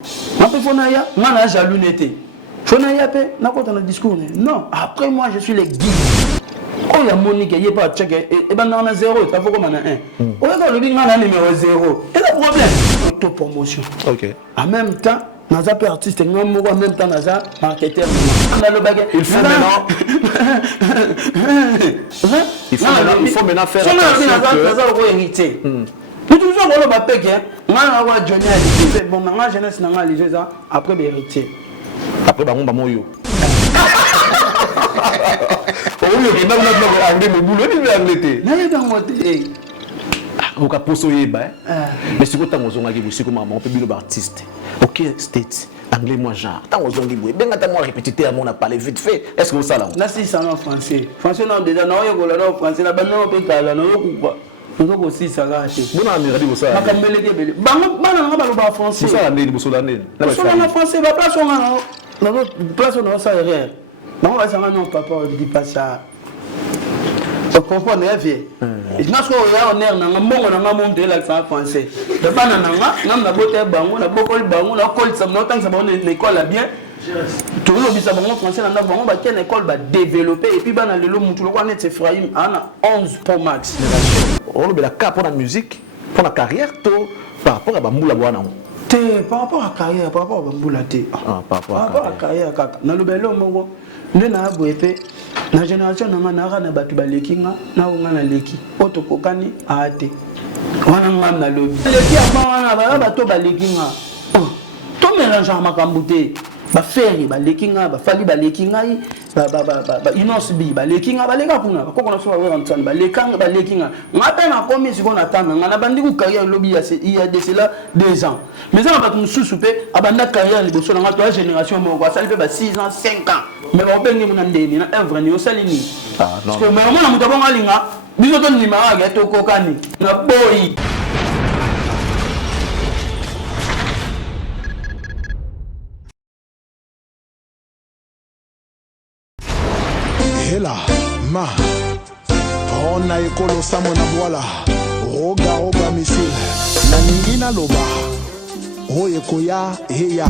Après, Fonaya, Mana jaloux n'était. Fonaya, n'a pas dans discours. Non, après moi, je suis le guide. Oh, il y a Monique, il n'y a pas de check. Et ben, on a 0, ça faut comme on a 1. Oh, le big man a numéro 0. Et le problème, auto-promotion. Ok. En même temps, Naza peut artiste, en même temps, Naza marketeur. Il faut maintenant. Il faut maintenant faire attention que hérité. Mais tout ça, on va pas payer. On va Johnny à bon, dans la jeunesse, on va aller ça après héritier. Après, on va moyo. Oui, on a anglais, mais boulot, il est anglais. N'ayez pas monté. Vous avez posé mais si vous avez un peu maman, on peut artiste. Ok, state. Anglais, moi, genre. Tant aux anglais, bien attends moi répéter à mon a parlé vite fait. Est-ce que vous savez? Là, si ça en français. Français, non, déjà, non, il y a français. Là, on peut parler, non, nous avons aussi ça là. Vous n'avez pas dit ça. Pas comme les gars. Bah, on va français. C'est ça l'année, vous savez l'année. En français, la place on a, la place on a ça derrière. Non, on va s'en non, papa, on dit pas ça. Vous comprenez, vieux. Je pense qu'on est en monté l'accent français. Le banana, on a beauté bango, on a beaucoup de bango, on a collé ça, on a tant que ça va une école bien. Tout le monde a français, on va une école va développer et puis on a le lot, on a Ephraim, on a 11 Pro Max. On a la carte pour la musique, pour la carrière, par rapport à Bamboula Boana. Par rapport à la carrière, par rapport à Bamboula. Par rapport à la carrière, dans le bel homme, la génération n'a pas de lekinga, n'a pas de leki. Auto kokani a été. On a un lobby. Leki a pas de lekinga. Tout mélange à ma cambouté. Ba ferry, ba lekinga, ba fali ba lekinga, ba inosbi, ba lekinga, ba lega kuna. Koko na so wa ntsan ba lekanga, ba lekinga. Ngata na komi si kona tanga, ngana bandi ku carrière lobby il y a de cela 2 ans. Mais ça va pas nous sous-souper, abanda carrière liboso na ngata génération mo kwa sali pe ba 6 ans, 5 ans. Mais on peut ngena ndeni na œuvre ni osalini. Parce que mais on a mutabonga linga, biso to ndima ga to kokani. Na boy. Hela, ma, on a écolo samona voila, roga missile, na ningina loba, oye koya, heya.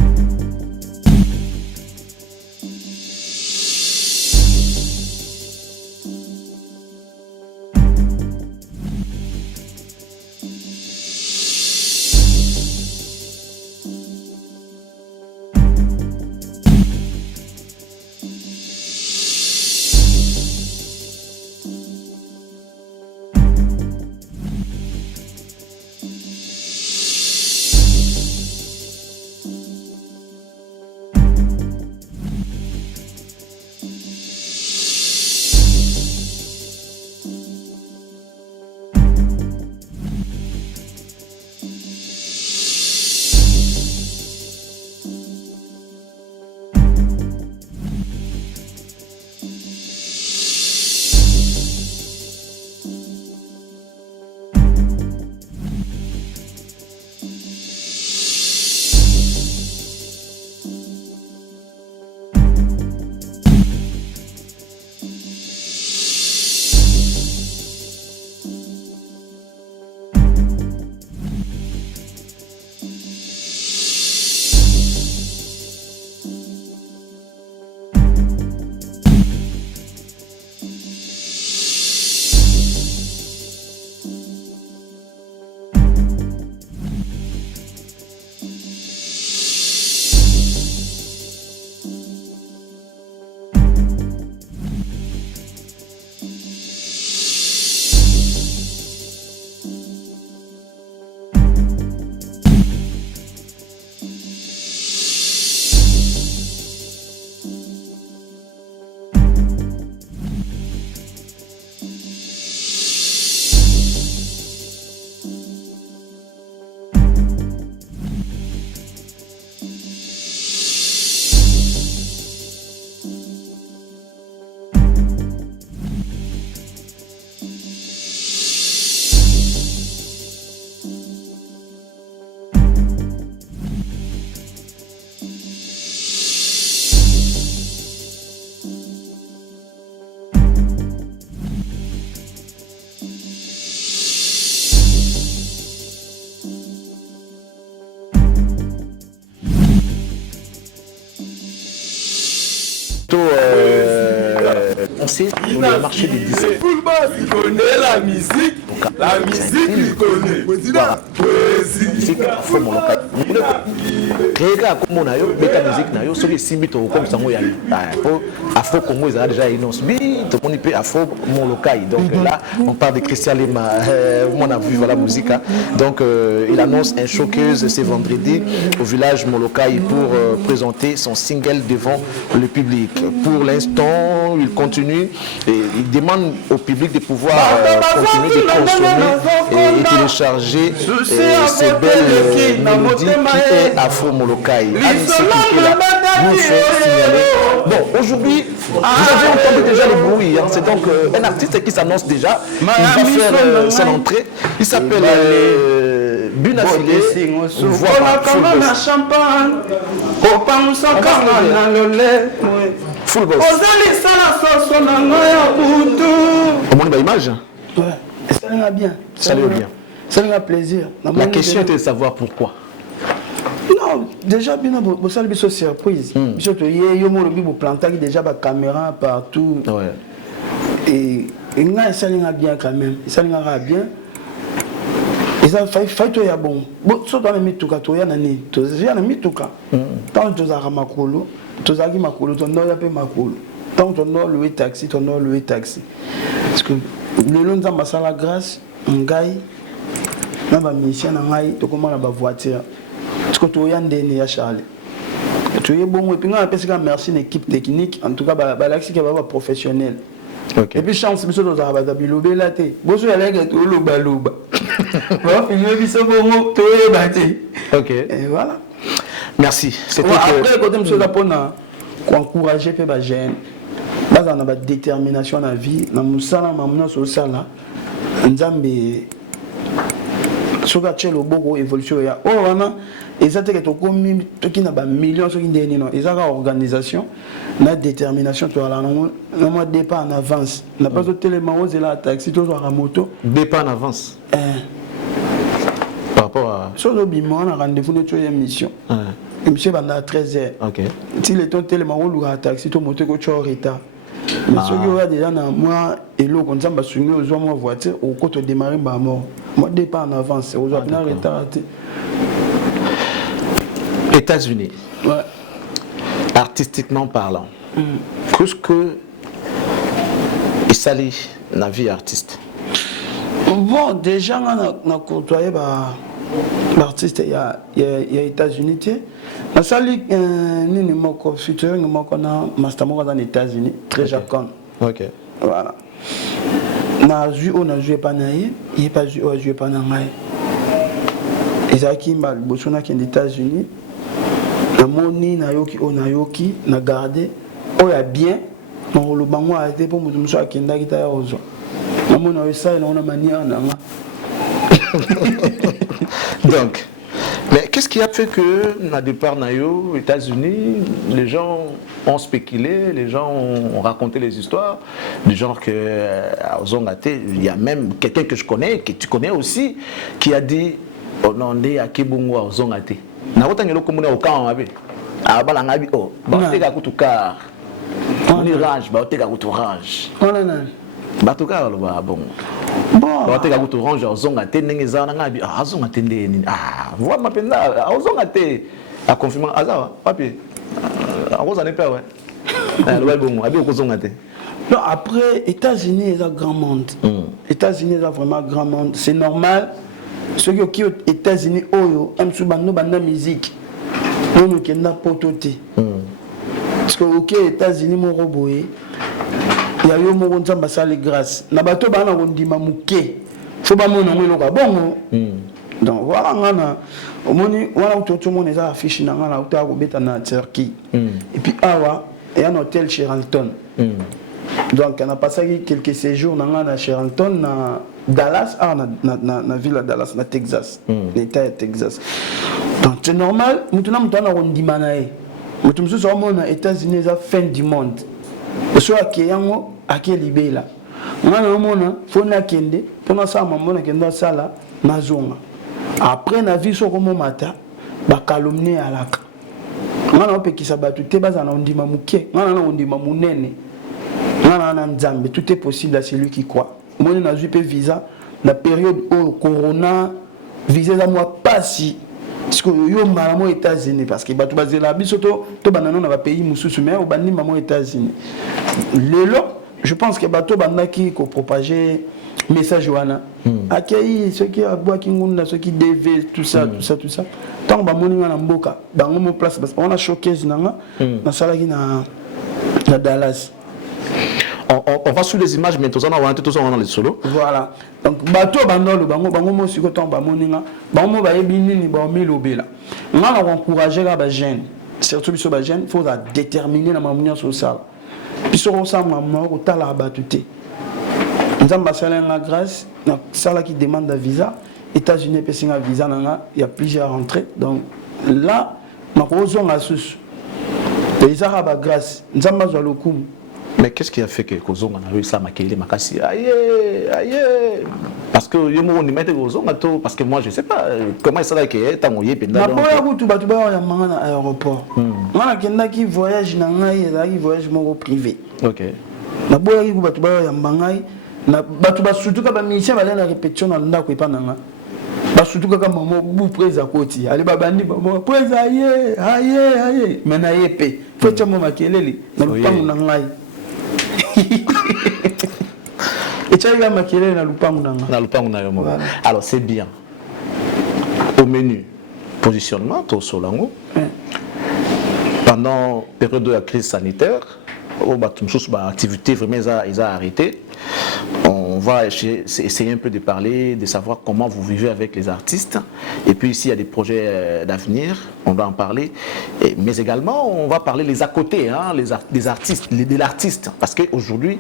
On sait le marché des disques. Le football, il connaît la musique. La musique, il connaît. Musique afro molokai. Créer comme on a eu, bêta musique na yo, sur les simbit comme ça moi yali. Afro Congo ils ont déjà énoncé. Tout le monde peut afro molokai. Donc là, on parle de Christian Lema. On a vu voilà musique. Donc il annonce un showcase ce vendredi au village Molokai pour présenter son single devant le public. Pour l'instant, il continue et il demande au public de pouvoir continuer de consommer et télécharger ces belles mélodies qui est Afro Molokai. Nous fait signaler. Bon, aujourd'hui, vous avez entendu déjà le bruit. Hein, c'est donc un artiste qui s'annonce déjà. Il va faire son entrée. Il s'appelle Bunafilé. Voilà comment la champagne. Au pain sans dans le lait. Full boss. Au moins, une image. Ouais, ça va bien. Ça va bien. Ça va plaisir. La question était de savoir pourquoi. Non, déjà, bien, vous savez, c'est une surprise. Surtout, il y a planté déjà la caméra partout. Ouais. Et ça va bien quand même. Ça va bien. Et ça fait tout bon. Bon, ça doit mettre tout cas, tout y a nani. Tout y a mis tout cas. Tant que tu as makolo, tu as makolo, tu as pas makolo. Tant que tu as loué taxi, tu as loué taxi. Parce que le long de la grâce, un gars, dans la mission, un gars, tu commandes la voiture. Parce que tu as un dernier Charles. Tu es bon, et puis on a merci l'équipe technique, en tout cas, l'accès qui va professionnel. Okay. Et puis chance, monsieur dans la bilobe là té. Bosso ya lègue tout le baloba. Bon, il veut biso bongo tout est batté. OK. Et voilà. Merci. C'était après côté monsieur là pour encourager pe ba jeune. Là on a ba détermination dans la vie, na musala mamna so sala. Nzambe soka chelo boko évolution ya. Oh wana ezate que to komi to ki na ba millions so ki ndeni non. Ezaka organisation. La détermination, tu as la départ en avance. On n'a pas de télémaro, c'est la taxi, tu as la moto. Départ en avance. Par rapport à. Sur le bimon, on a rendez-vous de tuer une mission. Et monsieur va à 13h. Ok. Si le temps télémaro, ou la taxi, tu montes que tu es en retard. Mais ce qui est déjà dans moi, et l'eau, quand ça va souligner aux hommes en voiture, au côté de démarrer, bah mort. Moi, départ en avance, c'est aux hommes en retard. États-Unis. Ouais. Artistiquement parlant, qu'est-ce que il s'allie dans la vie artiste? Bon, déjà, on a côtoyé l'artiste, il y a États-Unis. On a sali un futur, on a master dans les États-Unis, très japonais. Ok. Voilà. On a joué pas naïe, il n'est pas joué pas naïe. Isaki m'a bossona qui est aux États-Unis. Na moni na yoki na garder oya bien na le bango a été pour mutu muso akenda kita ya ozo na moni na ça na manière na donc mais qu'est-ce qui a fait que na départ na yo aux États-Unis les gens ont spéculé, les gens ont raconté les histoires du genre que à Ozongate il y a même quelqu'un que je connais que tu connais aussi qui a dit onondé à Kibungo à Ozongate. Na otangelo komuna okama be abala ngabi o ba teka kutuka ni range ba teka kuturange ona na ba tuka lo ba bon ba teka kuturange ozonga te ndenge zana ngabi azonga te ndeni voa mapenda ozonga te a confirmer azawa papier aroza ne pas ouais lo bon abi okozonga te. Non, après États-Unis est un grand monde. États-Unis est vraiment grand monde, c'est normal. Ceux qui sont aux États-Unis, ils ont une musique. Nous avons une pototé. Parce que aux États-Unis, ils ont il y a eu un peu de grâce. Nous avons dit que il faut pas bon. Donc voilà, tout le monde a affiché dans Turquie. Et puis, il y a un hôtel Sheraton. Donc, on a passé quelques séjours dans Sheraton, dans Dallas, dans la ville de Dallas, dans Texas, l'État de Texas. Donc, c'est normal, maintenant, nous avons dit que nous sommes aux États-Unis, c'est la fin du monde. Et soit qui est à qui est libéré là. Nous avons dit que nous avons ça, après, la vie sur le matin, calomnie à la. ngana opekisa bato te baza na ondima muke ngana na ondima munene ngana na nzambe tout est possible à celui qui croit moni na zui pe visa la période au corona visa za moi pasi parce que yo malamo aux États-Unis parce que bato bazela biso to banana na ba pays mususu mais au bandi mamo aux États-Unis lelo je pense que bato bandaki ko propager message wana akei ceux qui aboa kingunda ceux qui DV tout ça tant ba moni na mboka bango mo place parce qu'on a showcase nanga na salaki na Dallas. On va sur les images mais tout ça on a les solos. Voilà. Donc bato bandolo bango mo siko tant ba moninga bango ba yebini ni ba milobela. Ngana encourager ba jeune surtout biso ba jeune faut la déterminer na mamunya social. Biso ko sa mamunya ko tala batute. Nzamba sala la grâce na sala qui demande un visa États-Unis pesi un visa nanga il y a plusieurs entrées donc là na ko zonga susu pesa ba grâce nzamba zo lokumu. Mais qu'est-ce qui a fait que Kozonga na réussi à maquiller makasi aïe parce que yo mo ni mettre Kozonga to parce que moi je sais pas comment ça va que tango yependa na boya kutu batu ba ya manga na aéroport ngana kenda ki voyage na ngai ya ki voyage moko privé OK na boya ki batu ba ya mangai na batu ba sutuka ba mission ba na répétition na ndako epana ba sutuka kama mo bu preza koti ali ba bandi mo preza aïe mais na yepe faut tamo makelele na lupangu na ngai alors c'est bien au menu positionnement au Solango pendant la période de la crise sanitaire activité vraiment ils ont arrêté. On va essayer un peu de parler, de savoir comment vous vivez avec les artistes. Et puis s'il y a des projets d'avenir, on va en parler. Mais également, on va parler les à côté, hein, des artistes, de l'artiste. Parce qu'aujourd'hui,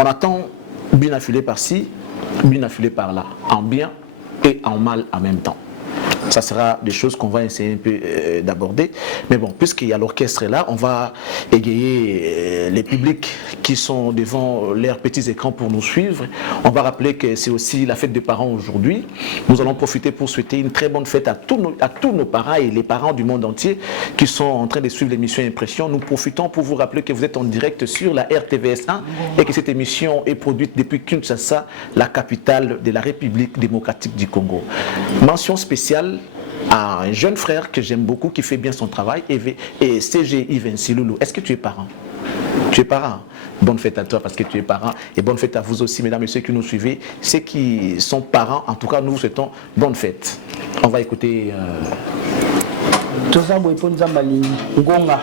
on attend bien affilé par-ci, bien affilé par-là, en bien et en mal en même temps. Ça sera des choses qu'on va essayer un peu d'aborder. Mais bon, puisqu'il y a l'orchestre là, on va égayer les publics qui sont devant leurs petits écrans pour nous suivre. On va rappeler que c'est aussi la fête des parents aujourd'hui. Nous allons profiter pour souhaiter une très bonne fête à tous nos parents et les parents du monde entier qui sont en train de suivre l'émission Impression. Nous profitons pour vous rappeler que vous êtes en direct sur la RTVS1 et que cette émission est produite depuis Kinshasa, la capitale de la République démocratique du Congo. Mention spéciale à un jeune frère que j'aime beaucoup, qui fait bien son travail, et CGI Vinci Loulou. Est-ce que tu es parent? Tu es parent? Bonne fête à toi parce que tu es parent, et bonne fête à vous aussi, mesdames et ceux qui nous suivez. Ceux qui sont parents, en tout cas, nous vous souhaitons bonne fête. On va écouter... Ngonga.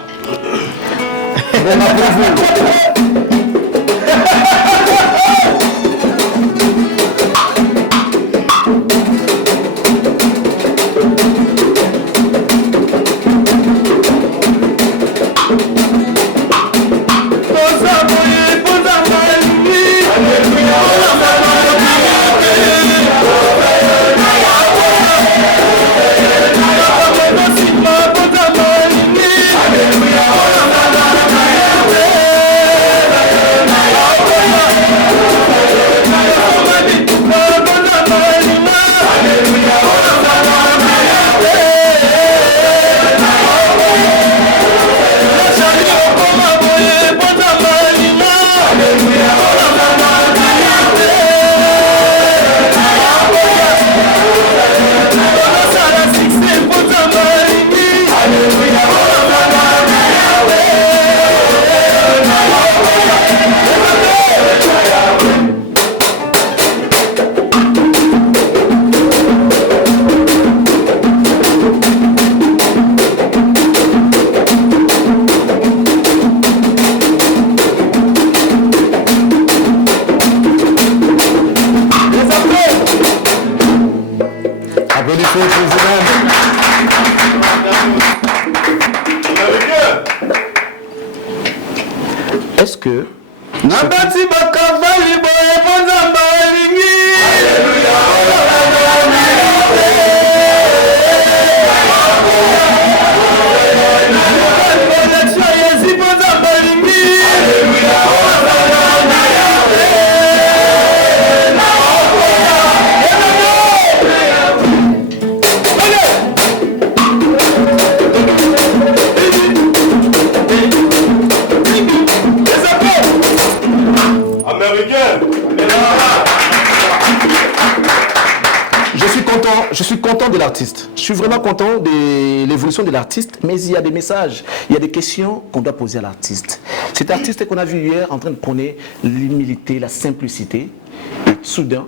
Est-ce que... content de l'artiste. Je suis vraiment content de l'évolution de l'artiste, mais il y a des messages, il y a des questions qu'on doit poser à l'artiste. Cet artiste qu'on a vu hier en train de prôner l'humilité, la simplicité, et soudain,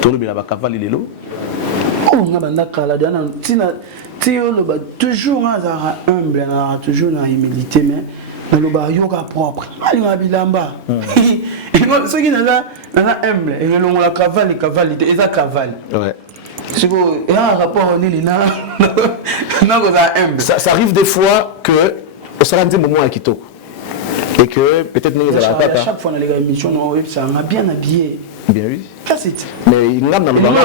tout le monde a cavale lelo. Oh, on a toujours humble, toujours dans l'humilité, mais dans le yoga propre. Il y a bilamba. Ceux qui sont humble, ils ont la cavale, ils ont cavale. Ouais. Il y a un rapport au Ça arrive des fois que au salon de moment à Quito et que peut-être nous allons pas. Chaque fois dans les émissions, on a bien habillé. Bien oui. Mais il y a dans le ballon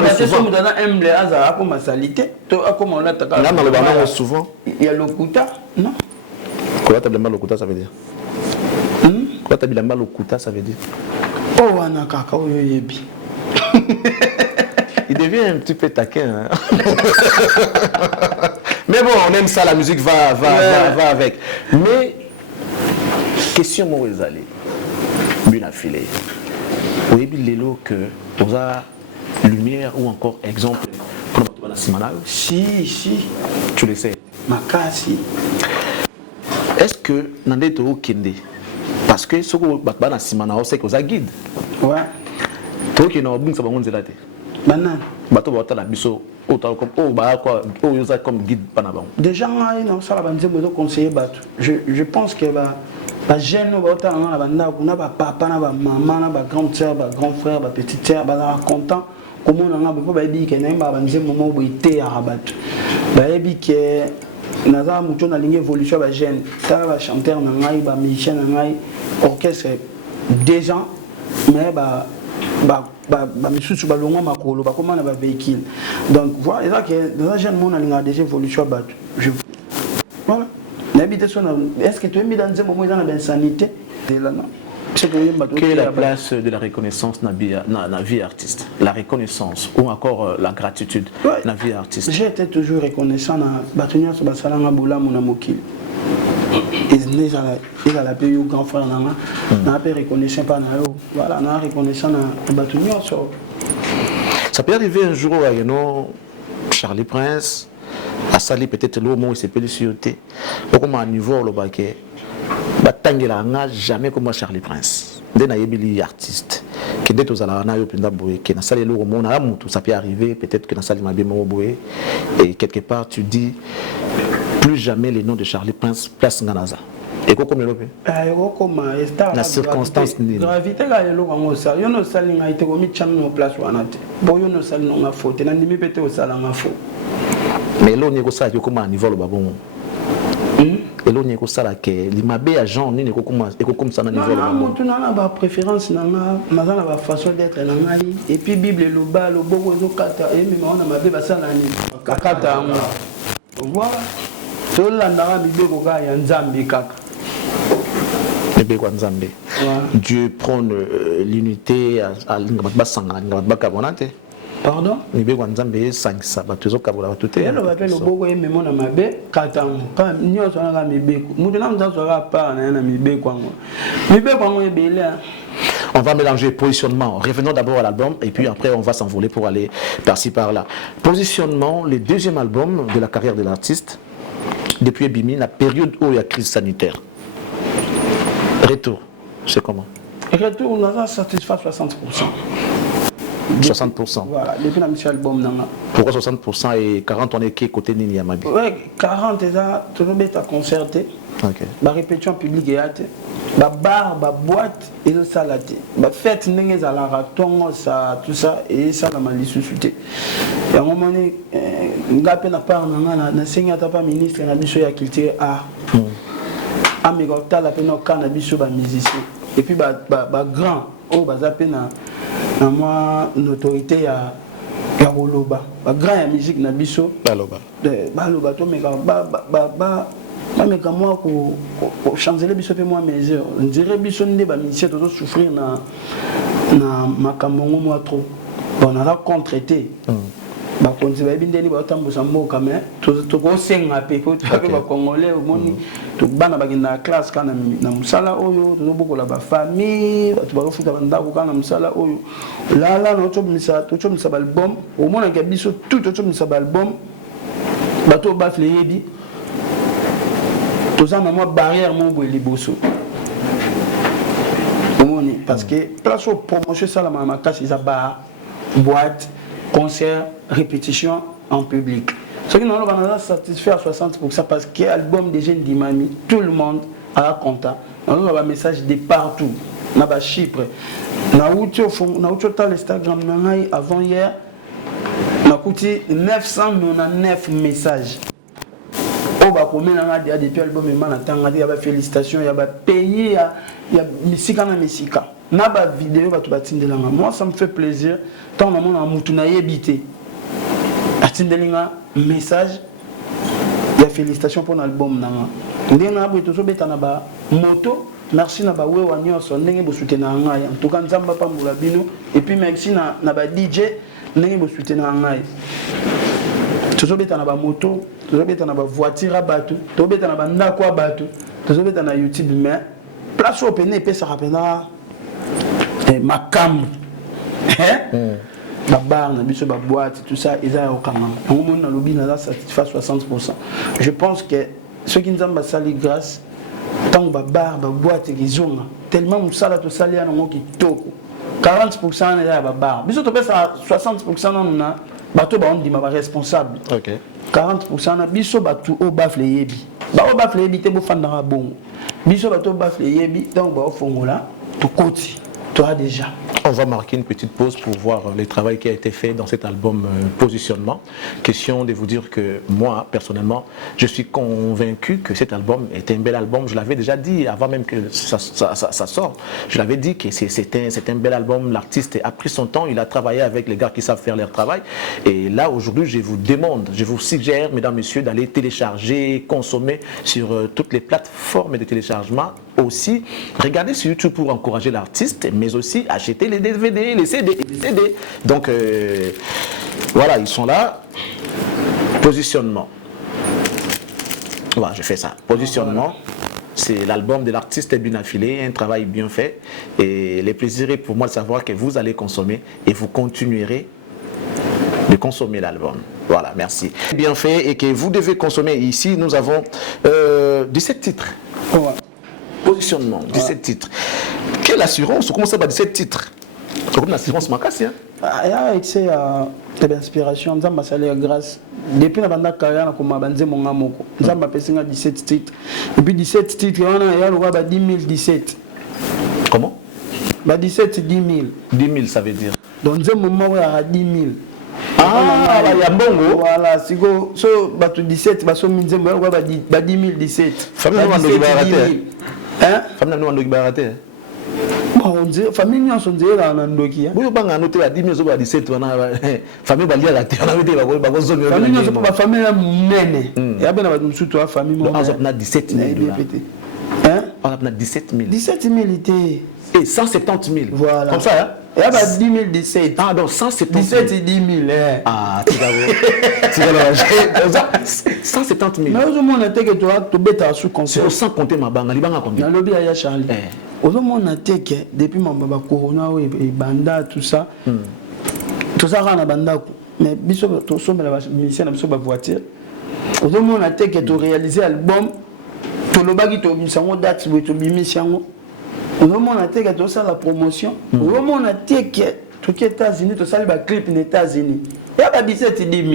souvent. Il y a le kuta, non? Quoi t'as lokuta ça veut dire? Quoi t'as lokuta ça veut dire? Oh anakaka oyebi. Il devient un petit peu taquin. Hein? Mais bon, on aime ça, la musique va avec. Mais question moi vous allez bien affilé. Oui, lelo que vous a lumière ou encore exemple pour la Simana. Si. Tu le sais. Makasi. Est-ce que Nande to kende? Parce que ce que vous la Simana, c'est que vous a guide. Ouais. Toi qui n'as pas de bon zélate. Banane. Bato ba la biso comme guide panabon. Déjà non ça la banze mo conseiller bato. Je pense que ba jeune ba na banda kuna ba papa na ba maman na ba grande sœur ba grand frère ba petite sœur ba content comment on a ba bi ke na ba banze moment bo ité ya bato. Ba bi ke naza muto na ligne évolution ba jeune ça ba chanteur na ngai ba musicien na ngai orchestre des gens mais misusu balongwa makolo bakoma na ba véhicule donc voilà ça que dans un jeune monde a déjà évolution bato je voilà n'habite son est-ce que tu es mis dans un moment dans la sanité de là non quelle est la place de la reconnaissance dans la vie artiste, la reconnaissance ou encore la gratitude dans la vie artiste? J'ai été toujours reconnaissant na batunya so basalanga bolamu na mokili. Ils ont la paix au grand frère n'a pas reconnaissant pas na yo voilà na reconnaissant na batunya so. Ça peut arriver un jour où non Charlie Prince a sali peut-être le moment où il s'est pélicité au comment à niveau le baquet batangela nga jamais comme Charlie Prince dès na yebili artiste que dès aux ala na yo penda boye que na sali le moment na mutu ça peut arriver peut-être que na sali mabe mo boye et quelque part tu dis plus jamais les noms de Charlie Prince place nganaza et comme le lopé comme la circonstance ni gravité ga lelo ngo ça yo no sali nga ite ko mi cham no place wana te bo yo no sali no nga faute na ndimi pete o sala nga fo mais lo nyeko sa yo comme à niveau le babon et l'on est comme ça là que l'imabé à Jean n'est comme ça dans le niveau. Non, tu n'as pas préférence, tu n'as pas façon d'être dans la vie. Et puis Bible le bas, le beau oiseau kata et même on a ma bébé ça l'année. Kata voilà. Tout l'andara bibe koga ya nzambe kaka. Bibe kwa nzambe. Dieu prône l'unité à l'ingabba sanga l'ingabba kabonate. Pardon? Bibe kwa nzambe sangisa batuzo kabula batute. Elle va appeler le beau et même on a ma bébé kata. Quand nous sommes là bibe. Nous n'avons pas pas na bibe kwa ngo. Bibe kwa ngo ebele. On va mélanger positionnement. Revenons d'abord à l'album et puis après on va s'envoler pour aller par-ci par-là. Positionnement, le deuxième album de la carrière de l'artiste depuis Bimi, la période où il y a crise sanitaire. Retour, c'est comment? Retour, on a satisfait 60%. 60%. Voilà, depuis l'album. Pourquoi 60% et 40% on est qui côté Nini Yamabi? Oui, 40 déjà, tu peux mettre à concerter. Ok. La répétition publique et la bar, la boîte et le salaté. La fête, n'est à la raton, ça, tout ça, et ça, la malicité. Et à un moment donné, Ngapé n'a pas un seigneur, n'a pas ministre, n'a pas de culture à. Ah, mais quand tu as la peine, cannabis sur la musicien. Et puis, grand, oh, zappé na moi, une autorité à Roloba. Grand, la musique, n'a biso. Baloba. Baloba, toi, mais mais quand moi pour changer les bisous moi mesure on dirait bisous ne ba ministère de souffrir na makambo moi trop on a la contre-été bakonzi bayebindeni batambusa mboka mais tokosenga pe ko tape ba congolais omoni to bana bagenda na classe kana na musala oyo tozobokola ba famille to bafuta bandako kana musala oyo lala na to ba album omona ke biso tout to ba album bato bafle yebi to za mama barrière mon boy liboso omoni parce que place au promotion ça la mama kasi za ba boîte concert, répétition en public. Ce qui nous a satisfait à 60% parce que l'album des jeunes d'Imami, tout le monde a content. Nous avons un message de partout. Nous avons Chypre. Nous avons l'Instagram avant hier. Nous avons 999 messages. Depuis l'album, il y a félicitations, il y a pays, il y a Missika. Na ba vidéo ba to batindelanga moi ça me fait plaisir tant maman na mutu na yebité atindelinga message ya félicitations pour l'album nanga ndena bo to beta na ba moto merci na ba wewa nyonso ndenge bo soutenir ngai en tout cas nzamba pambula bino et puis merci na ba DJ ndenge bo soutenir ngai to beta na ba moto to beta na ba voiture bato to beta na ba ndako bato to beta na YouTube mais place au peine pe ça rappela Macam, la barre, la boîte, tout ça, ils ont un lobby, là, satisfait 60%. Je pense que ceux qui nous ont sali grâce, tant que la barre, la boîte, ils ont tellement de salade, tout ça, il y a un mot qui toque. 40% est là, la barre. Mais surtout, 60% on a, bateau, on dit, ma responsable. 40% biso bateau au baf les yebi. Ba au baf les yebi, t'es beau fan dans la bombe. Biso bateau au baf les yebi, donc, au fond, là, tout côté. Toi déjà. On va marquer une petite pause pour voir le travail qui a été fait dans cet album Positionnement. Question de vous dire que moi, personnellement, je suis convaincu que cet album est un bel album. Je l'avais déjà dit avant même que ça sorte. Je l'avais dit que c'est un bel album. L'artiste a pris son temps, il a travaillé avec les gars qui savent faire leur travail. Et là, aujourd'hui, je vous demande, je vous suggère, mesdames, messieurs, d'aller télécharger, consommer sur toutes les plateformes de téléchargement. Aussi, regardez sur YouTube pour encourager l'artiste, mais aussi acheter les DVD, les CD. Donc, voilà, ils sont là. Positionnement. Voilà, je fais ça. Positionnement, c'est l'album de l'artiste bien affilé, un travail bien fait. Et le plaisir est pour moi de savoir que vous allez consommer et vous continuerez de consommer l'album. Voilà, merci. Bien fait et que vous devez consommer. Ici, nous avons 17 titres. Ouais. Positionnement, 17 titres. Quelle assurance? Comment ça va 17 titres? C'est comme l'assurance Makassi. Il y a l'inspiration, nous avons grâce. Depuis la bande carrière, nous avons bandé mon amoko. Nous avons passé 17 titres. Et puis 17 titres, il y a 10 000 17. Comment? 17, 10 000. 10 000, ça veut dire? Donc, nous avons 10 000. Ah, il y a bongo. Voilà, si vous avez 17, vous avez 10 017. Famille nous avons baraté. Famille nous avons dit que vous avez noté à 10 000 17. Famille va lire la terre. Famille nous avons pas famille mène. Il y a bien surtout la famille. On a 17 000. On a 17 000. 17 000 était. Et 170 000. Voilà. Comme ça, hein? Il y a 10 000 17. Ah, donc 170 000. 17 et 10 000. Ah, tu vas 170 000. Mais aujourd'hui, on a dit que tu as bêta sous conseil. C'est sans compter ma banque. Dans le lobby, il y a Charlie. Aujourd'hui, on a dit que depuis mon baba Corona et Banda, tout ça, tout ça, on a Banda. Mais biso to sombe la musicien na biso ba voiture. Aujourd'hui, on a dit que tu réaliser l'album, to lobaki to bisango date, to bimisiango. On a dit que tu as la promotion. On a dit que tu es aux États-Unis, tu as le clip aux États-Unis. Il y a 17 et 10 000.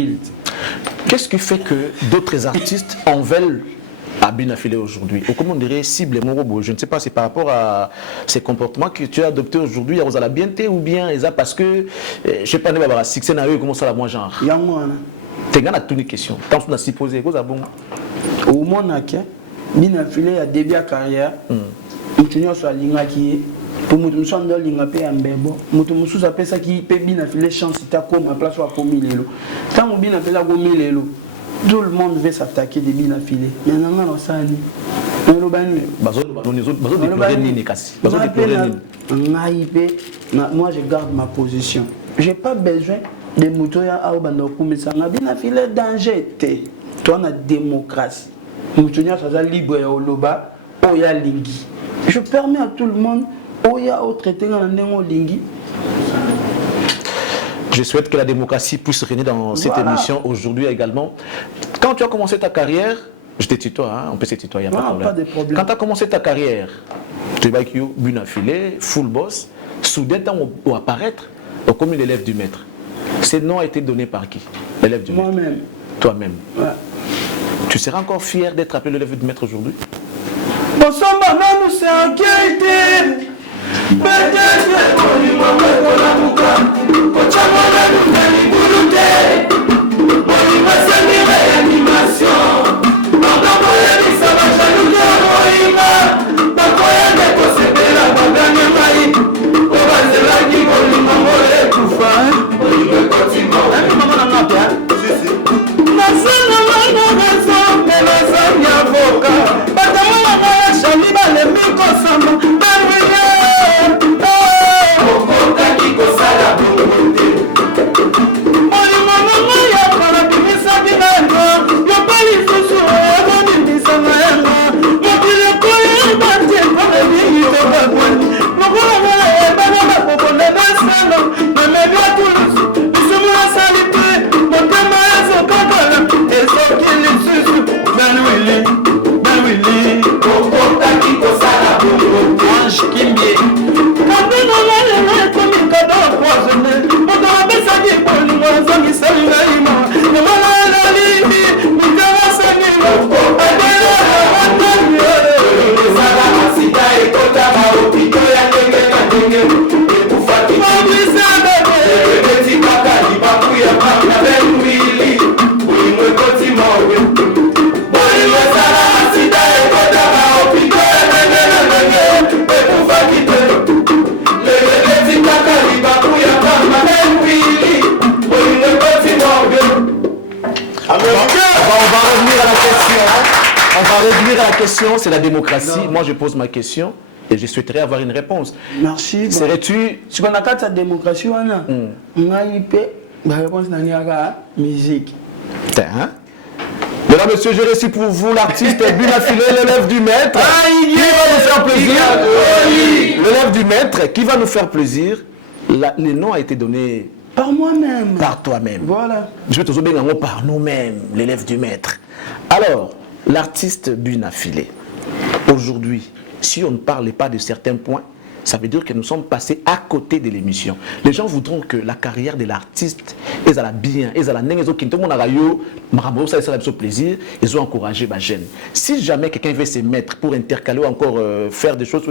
Qu'est-ce qui fait que d'autres artistes en veulent à Binafilé aujourd'hui? Ou comment on dirait cible Morobo? Je ne sais pas, c'est par rapport à ces comportements que tu as adoptés aujourd'hui, à la bienté ou bien parce que, je ne sais pas, si comment ça la moi genre? Il y a moi. Tu as toutes les questions. Tu as supposé, quoi ça bon? Au moins, Binafilé a début de carrière. Mutunyo so alinga ki pour mutu so ndo linga pe ambebo mutu musu sa pesa ki pe bina file chance ta koma place wa komi lelo tant bina file komi lelo tout le monde veut s'attaquer de bina file mais nanga no sani no bani bazo déplorer nini kasi bazo déplorer nini ngai pe moi je garde ma position j'ai pas besoin de mutoya au bando kumisanga bina file danger te toi na démocratie mutonya ça libre ya oloba oya lingi je permets à tout le monde oya au traiter na ndengo lingi. Je souhaite que la démocratie puisse régner dans cette émission aujourd'hui également. Quand tu as commencé ta carrière, je te tutoie, hein, on peut se tutoyer, il n'y a pas de problème. Quand tu as commencé ta carrière, tu vas avec Bunafilé, full boss, soudain, tu vas apparaître comme l'élève du maître. Ce nom a été donné par qui? L'élève du maître. Moi-même. Toi-même. Ouais. Tu seras encore fier d'être appelé l'élève du maître aujourd'hui? Bon, ça m'a nous c'est un qualité. C'est la démocratie. Non. Moi, je pose ma question et je souhaiterais avoir une réponse. Merci. Serais-tu... Si on a la démocratie, on a la réponse est musique. Hein? Mesdames, messieurs, j'ai reçu pour vous l'artiste Bunafilé, l'élève du maître. Qui va nous faire plaisir? L'élève du maître, qui va nous faire plaisir? Le nom a été donné par moi-même. Par toi-même. Voilà. Je vais te dire par nous-mêmes, l'élève du maître. Alors, l'artiste Bunafilé, aujourd'hui, si on ne parlait pas de certains points, ça veut dire que nous sommes passés à côté de l'émission. Les gens voudront que la carrière de l'artiste est à la bien, est à la nègre, tout le monde a eu ça plaisir, ils ont encouragé ma jeune. Si jamais quelqu'un veut se mettre pour intercaler ou encore faire des choses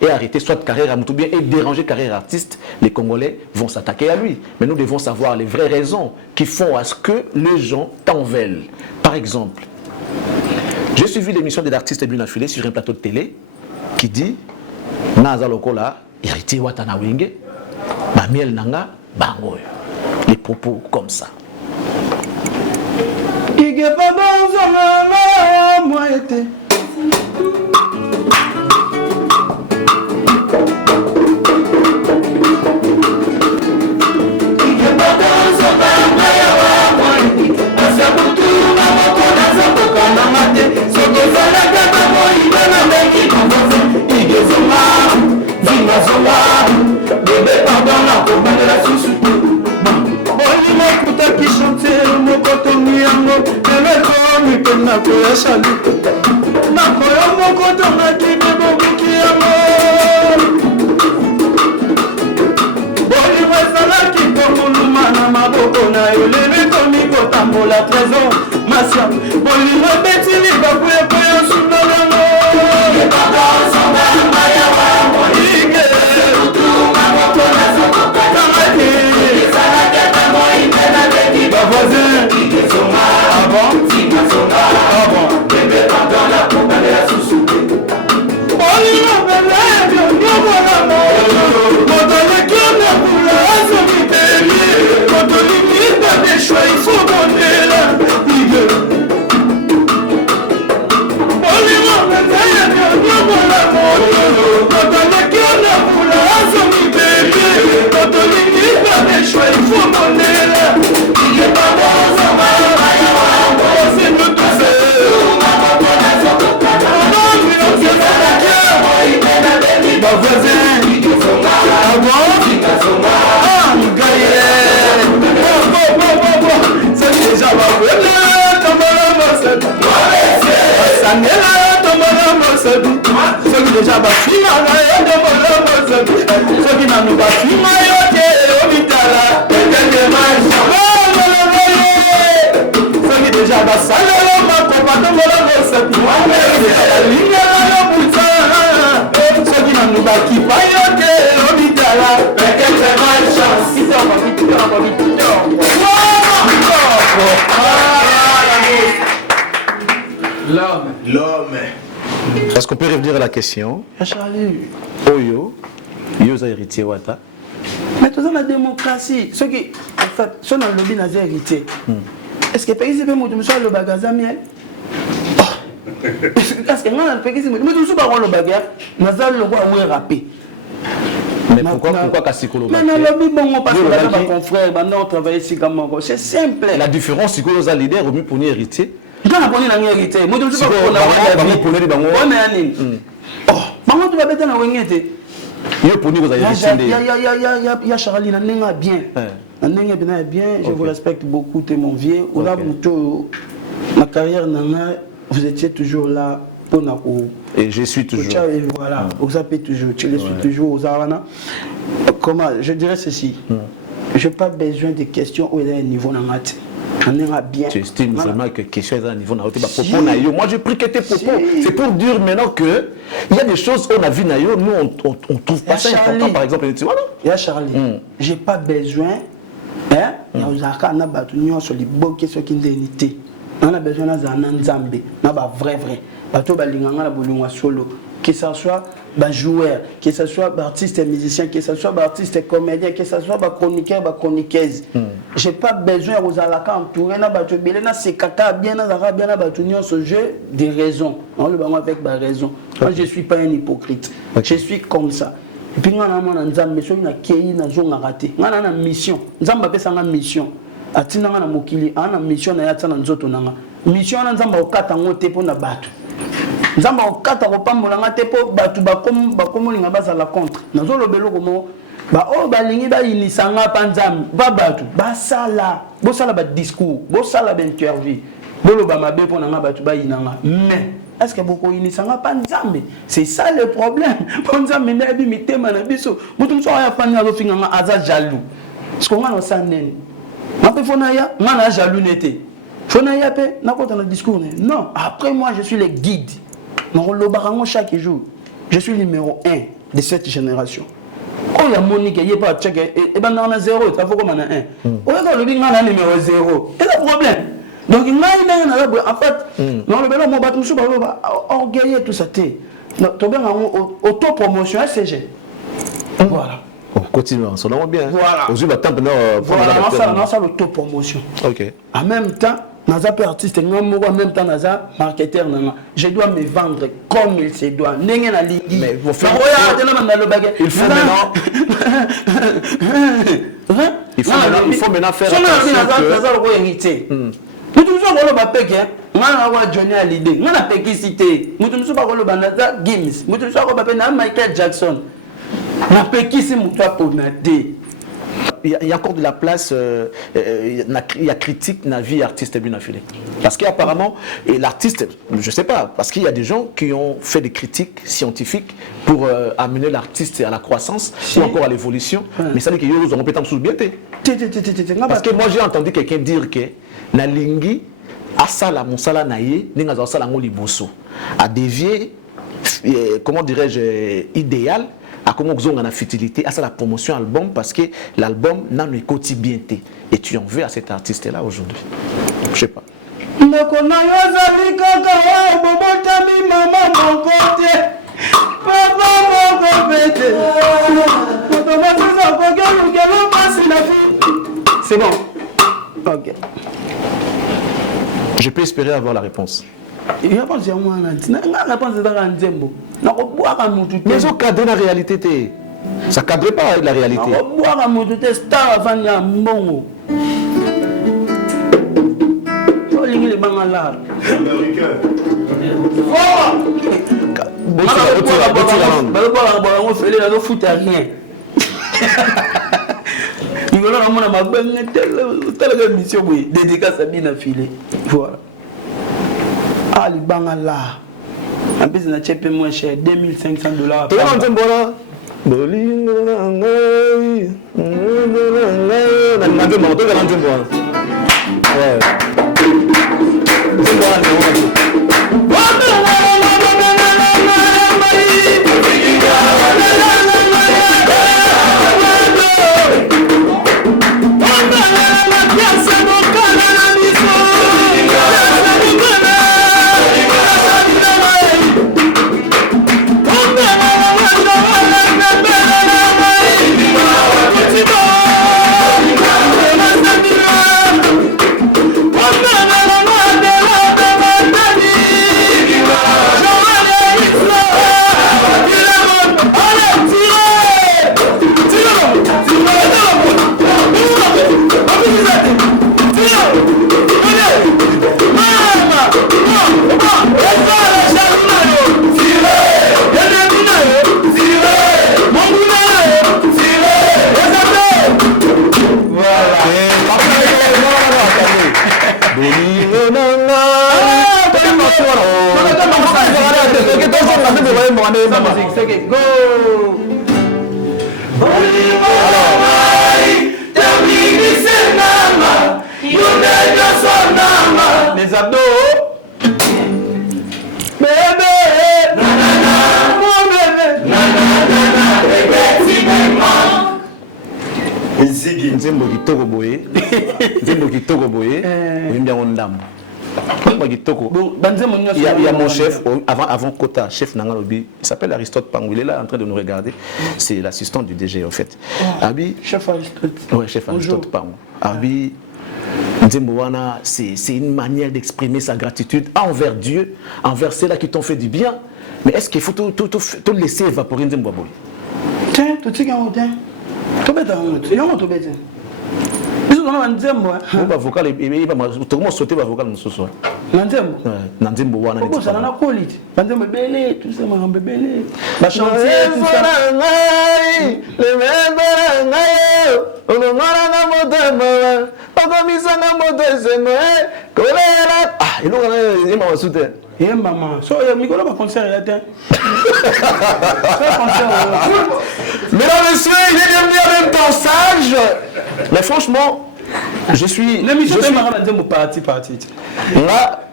et arrêter soit de carrière à Moutoubien et déranger carrière artiste, les Congolais vont s'attaquer à lui. Mais nous devons savoir les vraies raisons qui font à ce que les gens t'en veulent. Par exemple, j'ai suivi l'émission de l'artiste Bunafilé sur un plateau de télé qui dit Naza lokola héritier watana wenge bamiel nanga bangoyo. Les propos comme ça. Ige pardon zama moi été. La trésor, Massia, Bolima Betty, Babuya, soki déjà bafinga na yo nde molongo soki nanu bafinga yo te omitala soki déjà basalelo makopa nde molongo balingela yo buta soki nanu bakipa yo te omitala L'homme. Est-ce qu'on peut revenir à la question? Oyo, Yosa héritier Wata. Mais tout ça, la démocratie, ce qui, en fait, si on a le lobby n'a hérité, est-ce que le pays s'est fait mourir le bagage miel? Est-ce que on a le pays s'est mourir? Mais tout ça, on a le bagage, on a le roi où est rappé. Mais pourquoi Kassikolo? Mais le lobby, bon, parce que là, mon confrère, on travaille ici comme moi. C'est simple. La différence, c'est que nous avons leader au mieux pour nous héritier. Quand on a pris un hérité, moi, je ne sais pas pourquoi on a pris un hérité. Oh, maman, tu vas mettre dans la wingette. Il y a Charlie, il y a bien. Je vous respecte beaucoup, tu es mon vieux. Ma carrière, vous étiez toujours là pour nous. Et je suis toujours. Voilà, vous appelez toujours. Tu le suis toujours aux Arana. Comment je dirais ceci. Je n'ai pas besoin de questions où il y a un niveau dans ma tête. Bien. Tu estimes seulement que question est à un niveau na moi j'ai pris que tes propos. C'est pour dire maintenant que il y a des choses qu'on a vu nayo, nous on trouve pas ça important par exemple. Il y a Charlie. J'ai pas besoin hein, il y a Ozaka na batunyo sur les boké sur kindélité. On a besoin na nzambe, na ba vrai. Bato balinganga na bolingwa solo. Que ce soit joueur, que ce soit artiste et musicien, que ce soit artiste et comédien, que ce soit chroniqueur, chroniqueuse. Je n'ai pas besoin de vous entourer, c'est caca, bien, ce jeu des raisons. On le va avec des raisons. Moi, je ne suis pas un hypocrite. Je suis comme ça. Et puis, on a une mission, on a une mission. On a une mission. Atina na mokili ana mission na yatsa na nzoto nanga mission na nzamba okata ngote po na batu nzamba okata ko pambola ngate po batu bakomo linga bazala contre nazo lobelo komo ba o balingi ba inisanga pa nzambe ba batu basala bosala ba discours bosala ba interview bolo ba mabe po na batu ba inanga mais est-ce que beaucoup inisanga pa nzambe c'est ça le problème po nzambe na bi mitema na biso mutu so ya fani azo finga nga aza jaloux ce qu'on a no sanene Après, il y a jaloux n'était. Il discours. Non, après moi, je suis le guide. Chaque jour, je suis le numéro 1 de cette génération. Oh, il y a Monique, il n'y a pas de check. Et ben, on a 0, ça faut qu'on a 1. Oh, il y a le numéro 0. C'est le problème. Donc, il y a en fait, non, le bel homme, on va orgueiller tout ça. Tu as bien autopromotion, SCG. Voilà. Continuons, ça va bien. Voilà. Voilà, ça l'autopromotion. Ok. En même temps, dans un artiste, en même temps, dans un marketeur, je dois me vendre comme il se doit. Mais il faut maintenant. Il faut maintenant faire attention. Nous toujours le bapek hein. Ngana wa Johnny Hallyday. Ngana pekisité. Nous toujours pas le banaza Gims. Nous toujours pas bapek na Michael Jackson. Il y a encore de la place, il y a critique dans la vie artiste bien affilée. Parce qu'apparemment, l'artiste, je ne sais pas, parce qu'il y a des gens qui ont fait des critiques scientifiques pour amener l'artiste à la croissance ou encore à l'évolution. Mais ça veut dire qu'ils ont pété sous bien. Parce que moi j'ai entendu quelqu'un dire que Nalingi, Asala, Monsala Naye, Ninga Sala Ngoliboso, a dévié, comment dirais-je, idéal. À comment on a la futilité, à ça la promotion album parce que l'album n'a pas quotidien et tu en veux à cet artiste là aujourd'hui. Je sais pas. C'est bon. Ok. Je peux espérer avoir la réponse. Il y a pas de moi la réponse est dans Nzembo. Na ko boire mutu te. Mais au cadre de la réalité te. Ça cadre pas avec la réalité. Na ko boire mutu te star avant ya mbongo. Oh lingi le bangala. Américain. Oh! On fait les foot à rien. Il y a une telle mission dédicace à bien affilée. Voilà. Ali Bangala. En plus, on a acheté moins cher, $2500. Tu vois, on bon bolingo na ngai. Na ngai mo to kana nzembo. Ouais. Nzembo les abdos. Bébé, mon bébé. Nzembo kitoko boye. Nzembo kitoko boye. Oyembia ondam. Nzembo kitoko. Il y a mon chef avant Kota, chef Nanga Lobi, il s'appelle Aristote Pangou, il est là en train de nous regarder. C'est l'assistant du DG en fait. Abi, chef Aristote. Ouais, chef Aristote Pangou. Abi Nzembo wana, c'est une manière d'exprimer sa gratitude envers Dieu, envers ceux-là qui t'ont fait du bien. Mais est-ce qu'il faut tout laisser évaporer Nzembo boy? Tiens, tout ce qui est en train. Tout bête, tout bête. Ils sont dans Nzembo. Bon vocal et tout le monde sauter vocal nous ce soir. Nzembo. Nzembo wana. Pourquoi ça n'a pas lit? Nzembo belé, tout ça m'a belé. Ba chanter tout ça. Le même on ne mara na moto on komisa na moto sengo kolera ah ilo kana yema wasute yema mama so ya mikolo ba concert ya te. Mesdames et messieurs, il est devenu un même temps sage. Mais franchement, je suis parti.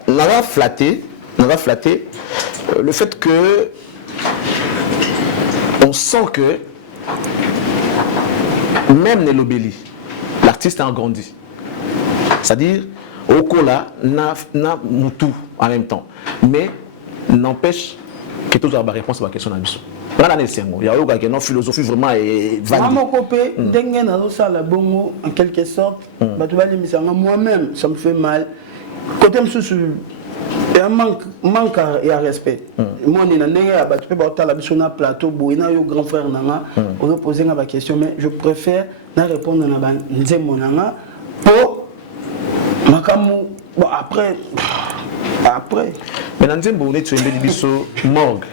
On va flatter le fait que on sent que même Nelobeli, l'artiste a grandi. C'est-à-dire, Okola n'a Moutou en même temps. Mais n'empêche que tout a réponse à la question de l'ambition. Il y a une philosophie vraiment valide. En quelque sorte, moi-même, ça me fait mal. Côté il y a un manque et un respect. Moi, je suis sur un plateau, je suis un grand frère, on a posé la question, mais je préfère répondre à pour après. Mais dans Nzembo, tu es morgue.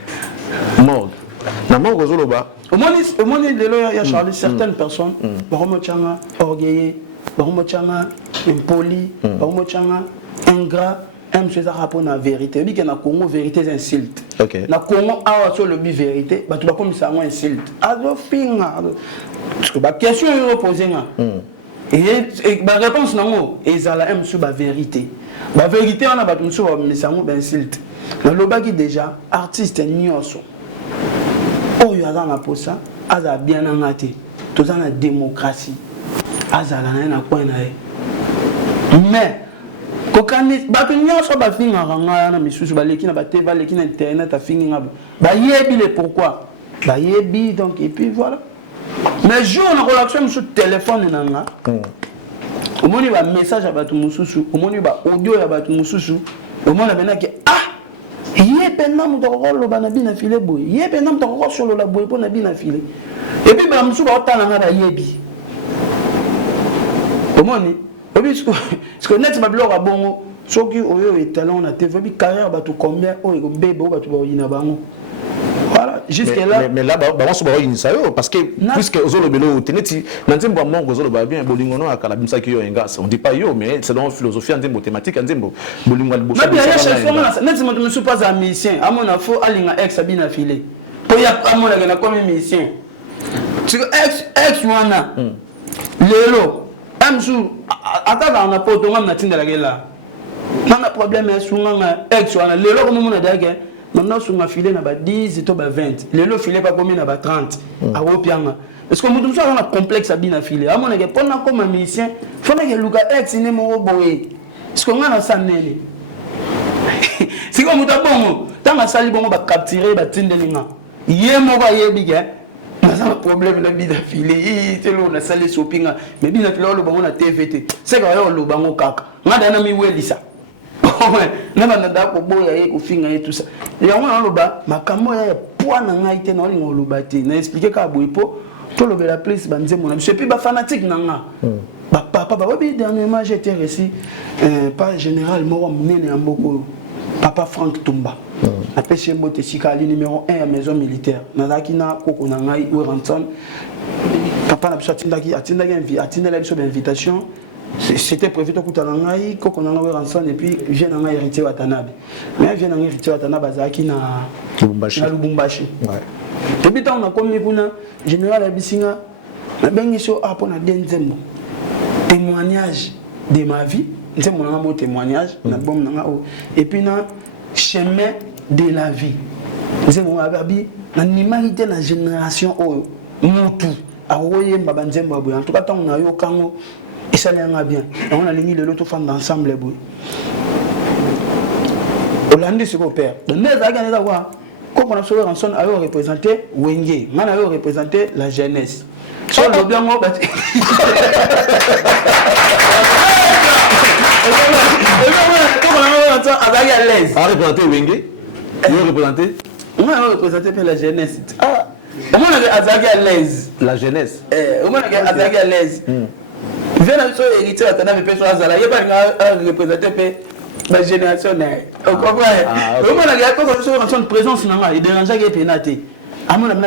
Na morgue aux Oloba. Au moins, il y a Charlie, certaines personnes, Baromochanga, orgueillé, Baromochanga, impoli, Baromochanga, ingrat. M. rapport la vérité. Il y a na Congo vérité c'est insulte. Na Congo a sur le vérité, bah tu vas comme ça moi insulte. Azofinga. Parce que la question est posée là. Et la réponse non et ça la M sur la vérité. La vérité on a battu sur mais ça moi insulte. Le lobaki déjà artiste nyoso. Oh il y a dans la posa, aza bien ngate. Tout ça la démocratie. Aza la na quoi na. Mais kokani batunyo so ba finga ranga na misusu baleki na bate baleki na internet a finga ba yebi le pourquoi ba yebi donc et puis voilà mais jour na relation sur téléphone nanga au moni ba message à batu mususu au moni ba audio ya batu mususu au moni bena ki ah yebe na mu dokolo ba na bina file boy yebe na mu dokolo sur la boy pour na bina file et puis ba mususu ba otana na ba yebi au moni parce que net ma blog a bon ceux qui ont eu talent na TV carrière ba tout combien o bébé ba tout ba yina bango voilà jusque là mais là on se voit une sayo parce que puisque ozolo belo teneti nanzembo mongo ozolo ba bien bolingono akala bimsa ki yo engas on dit pas yo mais c'est dans philosophie nzembo thématique nzembo bolingo al bosa mais ya chef on neti mo me suis pas un musicien à mon info alinga ex abina filé pour ya amona na comme musicien tu ex wana lelo amsu ataka na poto ngam na tindela gela nana problème ya sunga ex wana lelo comme mona dage maintenant sunga filé na ba 10 to ba 20 lelo filé pas combien na ba 30 a opianga parce que mutu ça na complexe abina filé à mon que pona comme musicien fona que luka ex ne mo boye parce que ngana sanene si comme mutu bongo tanga sali bongo ba capturer ba tindelinga ye mo ba ye biga na problème la bida filé c'est lo na sali shoppinga mais bina filé lo bongo na TVT c'est ka yo lo bango kaka ngada na mi welisa na bana da ko boya ye ko finga ye tout ça ya ngona loba makambo ya poa na ngai te na lingo loba te na expliquer ka boipo to lobela place banzemo na je suis pas fanatique nanga ba papa ba obi dernièrement j'ai été reçu par général moro munene ya mboko papa Franck Tumba a pêché moté sikali numéro 1 à maison militaire na daki na koko na ngai Weranson papa na biso atindaki la biso d'invitation. C'était prévu de couper en aïe, qu'on en a ensemble et puis j'ai un héritier Watanabe. Mais j'ai un héritier Watanabe Zaki na Lubumbashi. Et puis on a commis pour général Abisinga, la bengiso a pour la denzembo témoignage de ma vie, c'est mon témoignage, et puis na chemin de la vie. C'est mon ababi, l'animalité de la génération au Moutou, à Roye Mbabanzembo. En tout cas, on a eu au Kango. Et ça l'est bien. On a mis le lot de ensemble. Hollande c'est mon père. Donc, nous avons d'avoir, comme on a sauvé Ranson, a représenté Wenge. On a représenté la jeunesse. Sur le bien, on va représenté Wenge. On a représenté la jeunesse. On a à l'aise. La jeunesse. On a à l'aise. Viens à ce héritier à ta personne à la représenter la génération. Vous comprenez? On a une présence, il dérange à pénaté. À mon avis,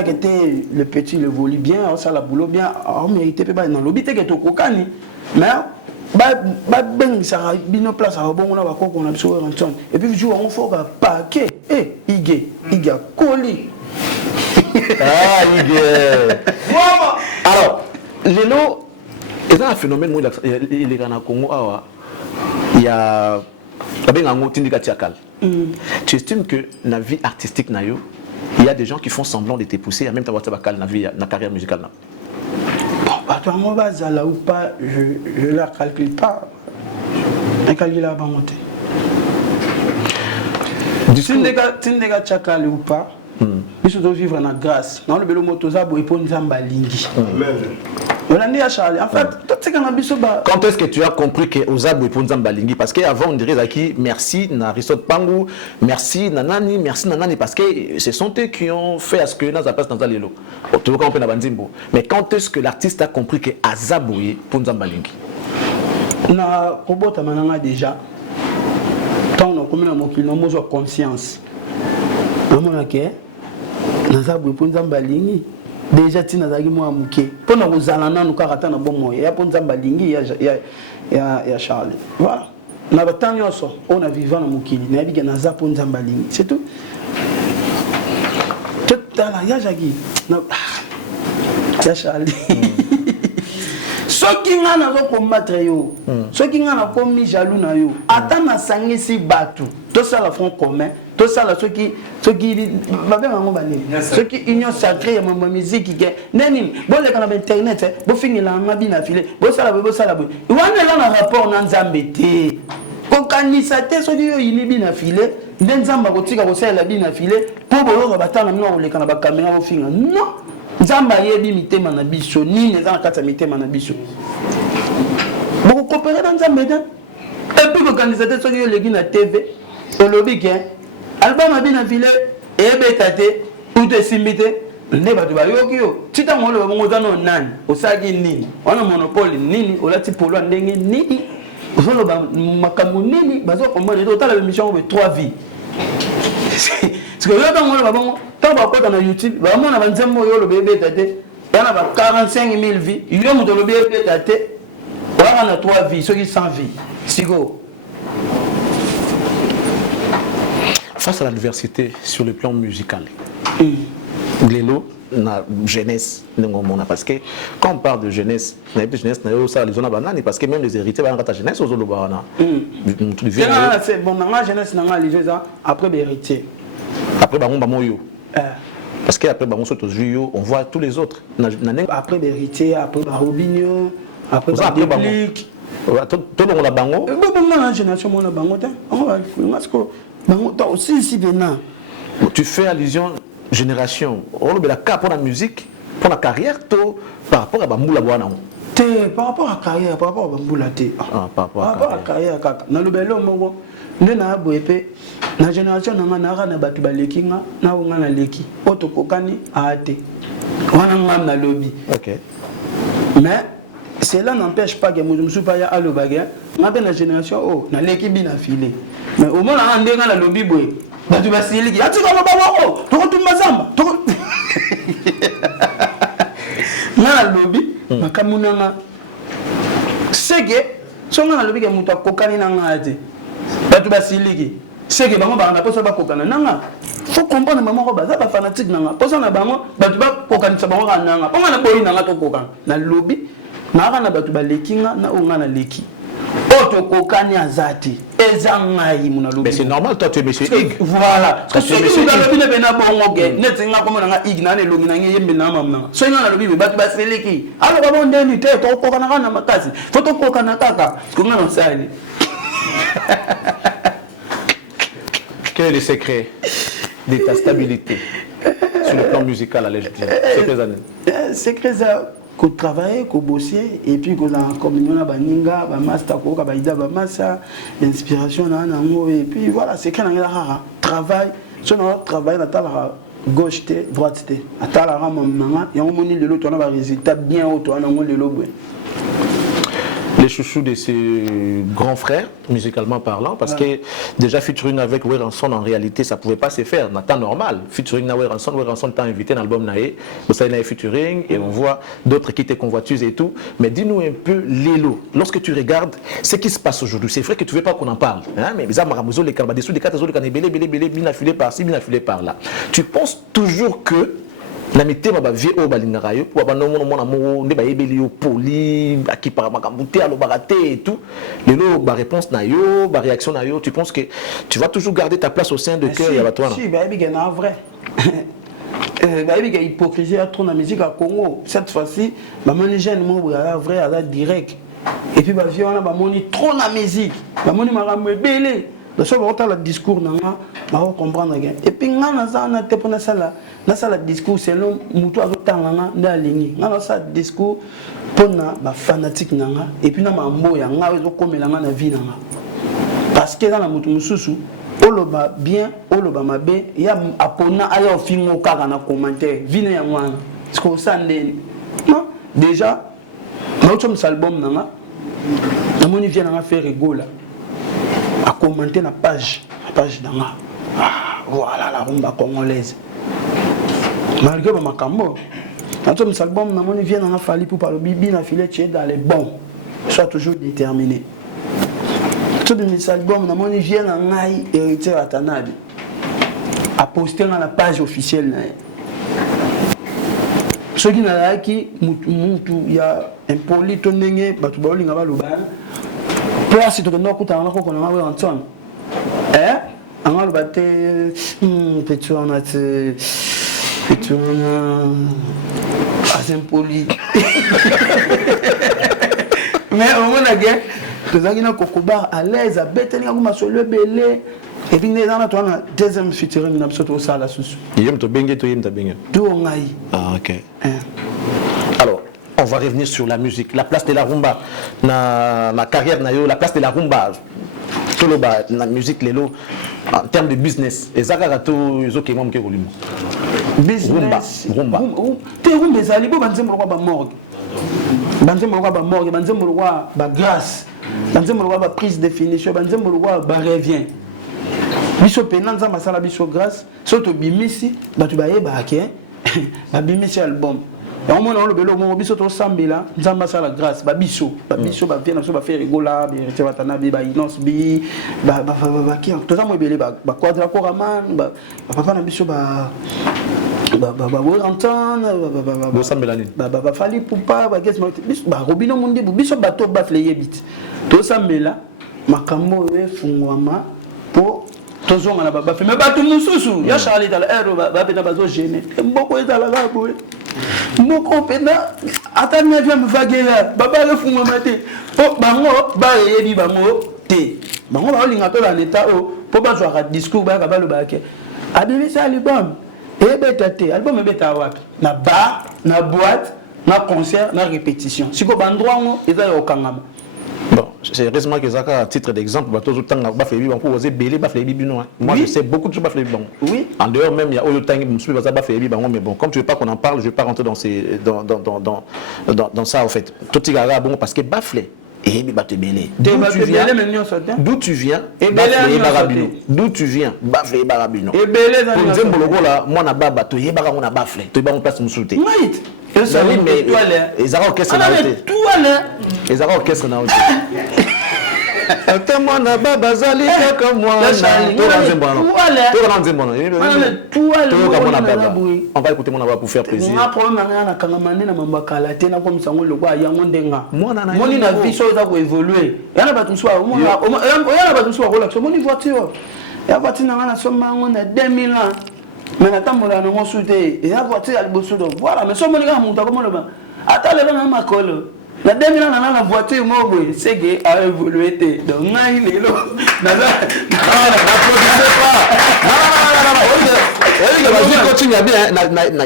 le petit le vole bien, ça la boulot bien, on mérite pas dans l'obité qui est au cocani. Mais, ben, ça a bien place à bon, on a qu'on a besoin d'entendre. Et puis, le jour où on fait un paquet, il a collé. Ah, il alors, les lots. C'est un phénomène où il est en Congo. Il y a tu estimes que dans la vie artistique, il y a des gens qui font semblant de te pousser, en même temps dans la carrière musicale. Bon, moi, là ou pas, je ne la calcule pas. Je calcule la monter. Si tu as chakal ou pas, il faut vivre dans la grâce. Dans le vélo motoza, il faut Nzamba lingi. En fait, quand est-ce que tu as compris que Ozabo est pour Nzamba lingi? Parce qu'avant on dirait Zaki, merci Narisot Pangou, merci Nanani, parce que ce sont eux qui ont fait à ce que Naza passe dans la Lelo. Tu vois qu'on peut na banzimbo. Mais quand est-ce que l'artiste a compris que Azabo est pour Nzamba lingi? Na robot mananga déjà. Tant on comme on a conscience. On a que Nazabo est pour Nzamba lingi. Déjà tina zaki moi muke pona kozalana nuka kata na bomo ya ponza balingi ya Charles voilà na batanyo so on a vivant na mukili na biga na za ponza balingi c'est tout tala ya jagi na ya Charles soki ngana zo combattre yo soki ngana komi jaloux na yo ata na sangisi batu to ça la front commun tout ça là ceux qui union sacrée ya ma musique qui neni bon les canaux internet bo finir la mabina filé bo sala bo wana la rapport na Nzambe te ko kanisa te so yo yini na filé Nzamba ko tika ko sala bina filé po bo batana mino ko le kana ba caméra bo finga non Nzamba yebi mitema na biso ni ne za kata mitema na biso bo ko coopérer dans Nzambe et puis ko kanisa te so yo le na TV olobi ke album abina filé et betate ou te simbité ne ba ba yoki yo tita ngolo ba ngozano nani osagi nini wana monopole nini olati polo ndenge nini osolo ba makamu nini bazo komona to tala émission be 3 vies parce que là dans le bon tant ba ko dans YouTube ba mo na banzembo yo le bébé tate yana ba 45 000 vies yo mo le bébé tate on a 3 vies ceux qui 100 vies sigo. Face à l'adversité sur le plan musical, Lelo, la jeunesse, parce que quand on parle de jeunesse, on a plus jeunesse, parce que même les héritiers, on a ta jeunesse, on a c'est bon, la jeunesse, on a les après les héritiers. Après, parce qu'après, on voit tous les autres. Après les héritiers, après Robinho, après les publics. Tout le monde a bango. La génération, on a bango. Tu fais allusion génération. On a cas pour la musique, pour la carrière, par rapport à Bamboula Boana. Par rapport à la carrière, par rapport à Bamboula. Par rapport à la carrière, dans le bel homme, la génération n'a pas de baleki, n'a pas leki. Otokokani a été. On a lobby. Mais cela n'empêche pas que je ne suis pas à l'obagé. La génération, oh, na leki bien affilé. Mais au moins, on a un lobby boy. Tu vas s'y lier. Tu vas voir, tu vas tout mazamba. Na lobby, ma kamunanga. C'est que, si on a lobby, on a kokani nangati. Tu vas s'y lier. C'est que, on a pas ça kokana nanga. Faut comprendre maman roba, ça pas fanatique nanga. Pour ça, on a maman, tu vas kokani ça maman nanga. On a boy nanga to kokan. Na lobby, na rana batu ba lekinga na ongana leki. Mais c'est normal, toi tu es monsieur Ig. Voilà. Parce que si tu as le bien à bon Ig, net c'est comme un Ig, n'a le login, yembe nama. Soyez dans le bibi, bat bat seleki. Alors avant d'être tête, au Kokana na makasi. Faut au Kokana kaka. Comment on sait? Quel est le secret de ta stabilité sur le plan musical à l'âge de ces années? Secret ça. Qu'on travaille, qu'on bosse, et puis qu'on a communion à Baninga, Bamasta, Kokabaïda, Bamassa, l'inspiration, et puis voilà, c'est qu'il y a un travail, si on a un travail, on a gauche, droite, on a un maman, et on a un résultat bien haut, on a un les chouchous de ses grands frères, musicalement parlant, parce que déjà featuring avec Weranson, en réalité, ça ne pouvait pas se faire, dans temps normal. Featuring avec Weranson t'a invité dans l'album Naé, vous savez, Naé featuring, et on voit d'autres qui te convoitusent et tout. Mais dis-nous un peu, Lelo, lorsque tu regardes ce qui se passe aujourd'hui, c'est vrai que tu ne veux pas qu'on en parle, hein, mais les Amaramuzo, les Karbadessou, les Katazo, les Kanébélé, bien affilé par-ci, bien affilé par-là. Tu penses toujours que la météo va vie au balingarayo pour abandonner mon amour ne ba ebeli au poli qui par makambuté à l'obaraté et tout les lots ba réponse na yo ba réaction na yo tu penses que tu vas toujours garder ta place au sein de cœur ya toi si ba ebi na vrai ba ebi hypocrisie à trop na musique à Congo cette fois-ci ba moni jeune mo ba vrai à la direct et puis ba vie on a ba moni trop na musique ba moni makambo ebele le seul le discours nanga ba comprendre bien et puis ngana za na te pona sala na sala discours selon mutu azotanga nga ndalingi ngana sa discours pona ba fanatique nanga et puis na mambo ya nga ezokomela nga na vie nanga parce que dans la mutu mususu oloba bien oloba mabe ya apona aya ofingo kaka na commentaire vine ya mwana parce que ça ndeni non déjà l'autre album nanga na moni vient nanga faire rigola à commenter la page d'Ama. Voilà la rumba congolaise. Malgré ma cambo, notre album, on vient dans la fallu pour parler bibi na filet dans les bons. Soit toujours déterminé. Tout mes albums, on vient dans Naï héritier à Tanabi. À poster dans la page officielle. Ceux qui n'ont qui il y a un politonné, batu baolinga baluba. Place to no kuta na ko na we Anton angal bate petuna asempoli mais au moins la guerre tozaki na kokoba à l'aise à beteni ngoma masolo belé et puis dans toi na deuxième featuring na biso to sala susu yem to benge to yem ta benge to ngai ok alors on va revenir sur la musique, la place de la rumba, ma carrière, la place de la rumba, la musique, en termes de business. Et ça, c'est ce qui est business. Rumba. Tu es rumba, c'est un peu morgue. Glace, prise de finition, revient. biso pena nzamba sala biso grâce soto bimisi batu bayeba ke ba bimisi album et on mona le belo mo biso to sambela nzamba sala grâce ba biso ba vient biso ba faire rigola bi rete batana bi ba inons bi ba ki to za mo ebele ba quadra koraman ba papa na biso ba fali pupa ba kes ba robino mundi biso bato ba fleye bit to sambela makambo efungwama po tozonga na baba mais bato mususu ya Charlie dans l'air ba pena bazo gêner mboko ezala gabo mboko pena atana vient me vaguer baba efungwama te po bango ba yebi bango te bango ba linga to la neta o po ba zo discours ba ba lo ba ke abibi sa album ebeta te album ebeta wapi na bar na boîte na concert na répétition siko bandroit ngo eza yo kangama. Bon, c'est heureusement que Zaka, à titre d'exemple, moi je sais beaucoup de choses. Oui. En dehors même, il y a mais bon, comme tu veux pas qu'on en parle, je vais pas rentrer dans ça en fait. Tout bon parce que baflé. D'où tu viens, d'où tu viens, baflé barabino. Pour dire là, moi na baba, tu y bara on a baflé, tu y bara on place musulté. Oui. Mais ils ont orchestre na hote. Ils ont orchestre na hote. Attends-moi na baba zali comme moi. On va écouter mon baba pour faire plaisir. Moi problème na kangamane na mambakala te na comme sango lokwa yango ndenga. Moni na vie so za ko évoluer. Yana ba tumswa yana ba tumswa ko la moni voiture. Ya voiture na soma ngo na 2000 ans. Mais na tambola na ngosuté et la voiture à liboso do voilà mais so moni ka muta ko molo ba. Ata le na makolo. La 2000 ans na voiture mo boy c'est que a évolué te. Donc ngai lelo. Na je continue bien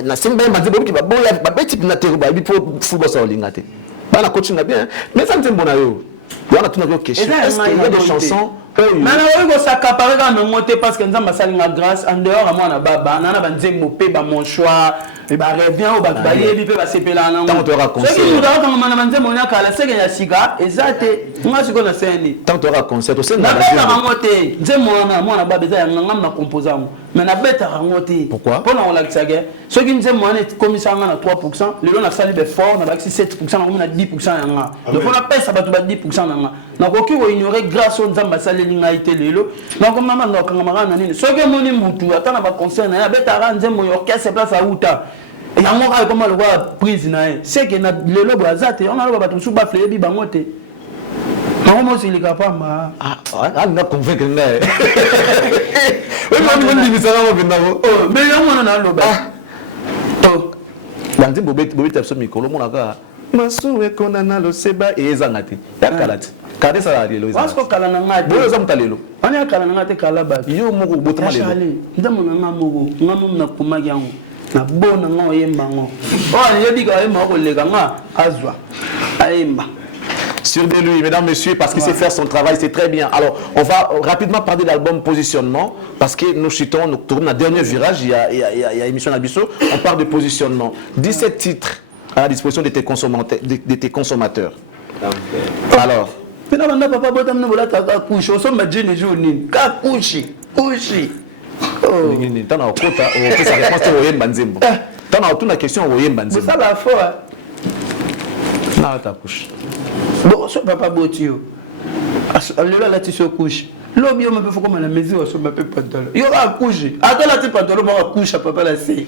na simba mazibo ki baboya babeti na teruba bi pour football ça lingate bana continue bien mais ça nzembo na yo wana tuna ko question est-ce qu'il y a des chansons mais na ko s'accaparer quand on monter parce que nzamba salinga grâce en dehors à moi na baba na ba nzembo pe ba mon choix et ba revient au ba yebi pe ba sepela na tant tu auras concert c'est que nous avons na nzembo na kala c'est que ya sika ezate nga siko na scène tant tu auras concert au scène na beta rangote nzembo na moi baba eza ngam na composant mais na beta rangote pourquoi pour na la kisage ce qui nzembo na commission na 3% le long na sali be fort na ba 7% na 10% yanga donc on a pesa ba 10% na na ko ki ignorer grâce au nzamba sali linga ite lelo na ko mama na kangama na nini ce que moni mutu atana ba concert na beta ra nzembo orchestre place à uta et yango ka comme le voir prise na c'est que na lelo bazate on a lo ba tumsu ba flebi bangote non moi c'est les capable ah na convaincre nga oui moi ni ça va venir oh mais yango na lo ba donc banzi bobeti absolu mikolo mona ka masuwe kona na lo seba ezangati yakalati kade ça lelo parce que kala na ngati bo za mutalelo ani akala na ngati kala ba yo moko botama lelo ndamo na ngamo ngamo na kuma yango na bona ngo yemba ngo oh yebi ka yemba ko lega nga azwa ayemba. Sur de lui, mesdames, messieurs, parce qu'il sait faire son travail, c'est très bien. Alors, on va rapidement parler d'album Positionnement, parce que nous chutons, nous tournons à dernier virage, il y a émission Nabisso, on parle de positionnement. 17 titres à la disposition de tes consommateurs. Alors, papa botam no bola ta couche, on sommes jeune journée. Ka couche. Oh, tana okota, on fait sa réponse au Yemba Nzembo. Tana autour question au Yemba Nzembo. Ça la fois. Na ta couche. Bon, so papa botio. Alors là tu se couche. L'obio me fait comme la maison sur ma pantalon. Yo va coucher. Attends là tu pantalon va coucher papa là c'est.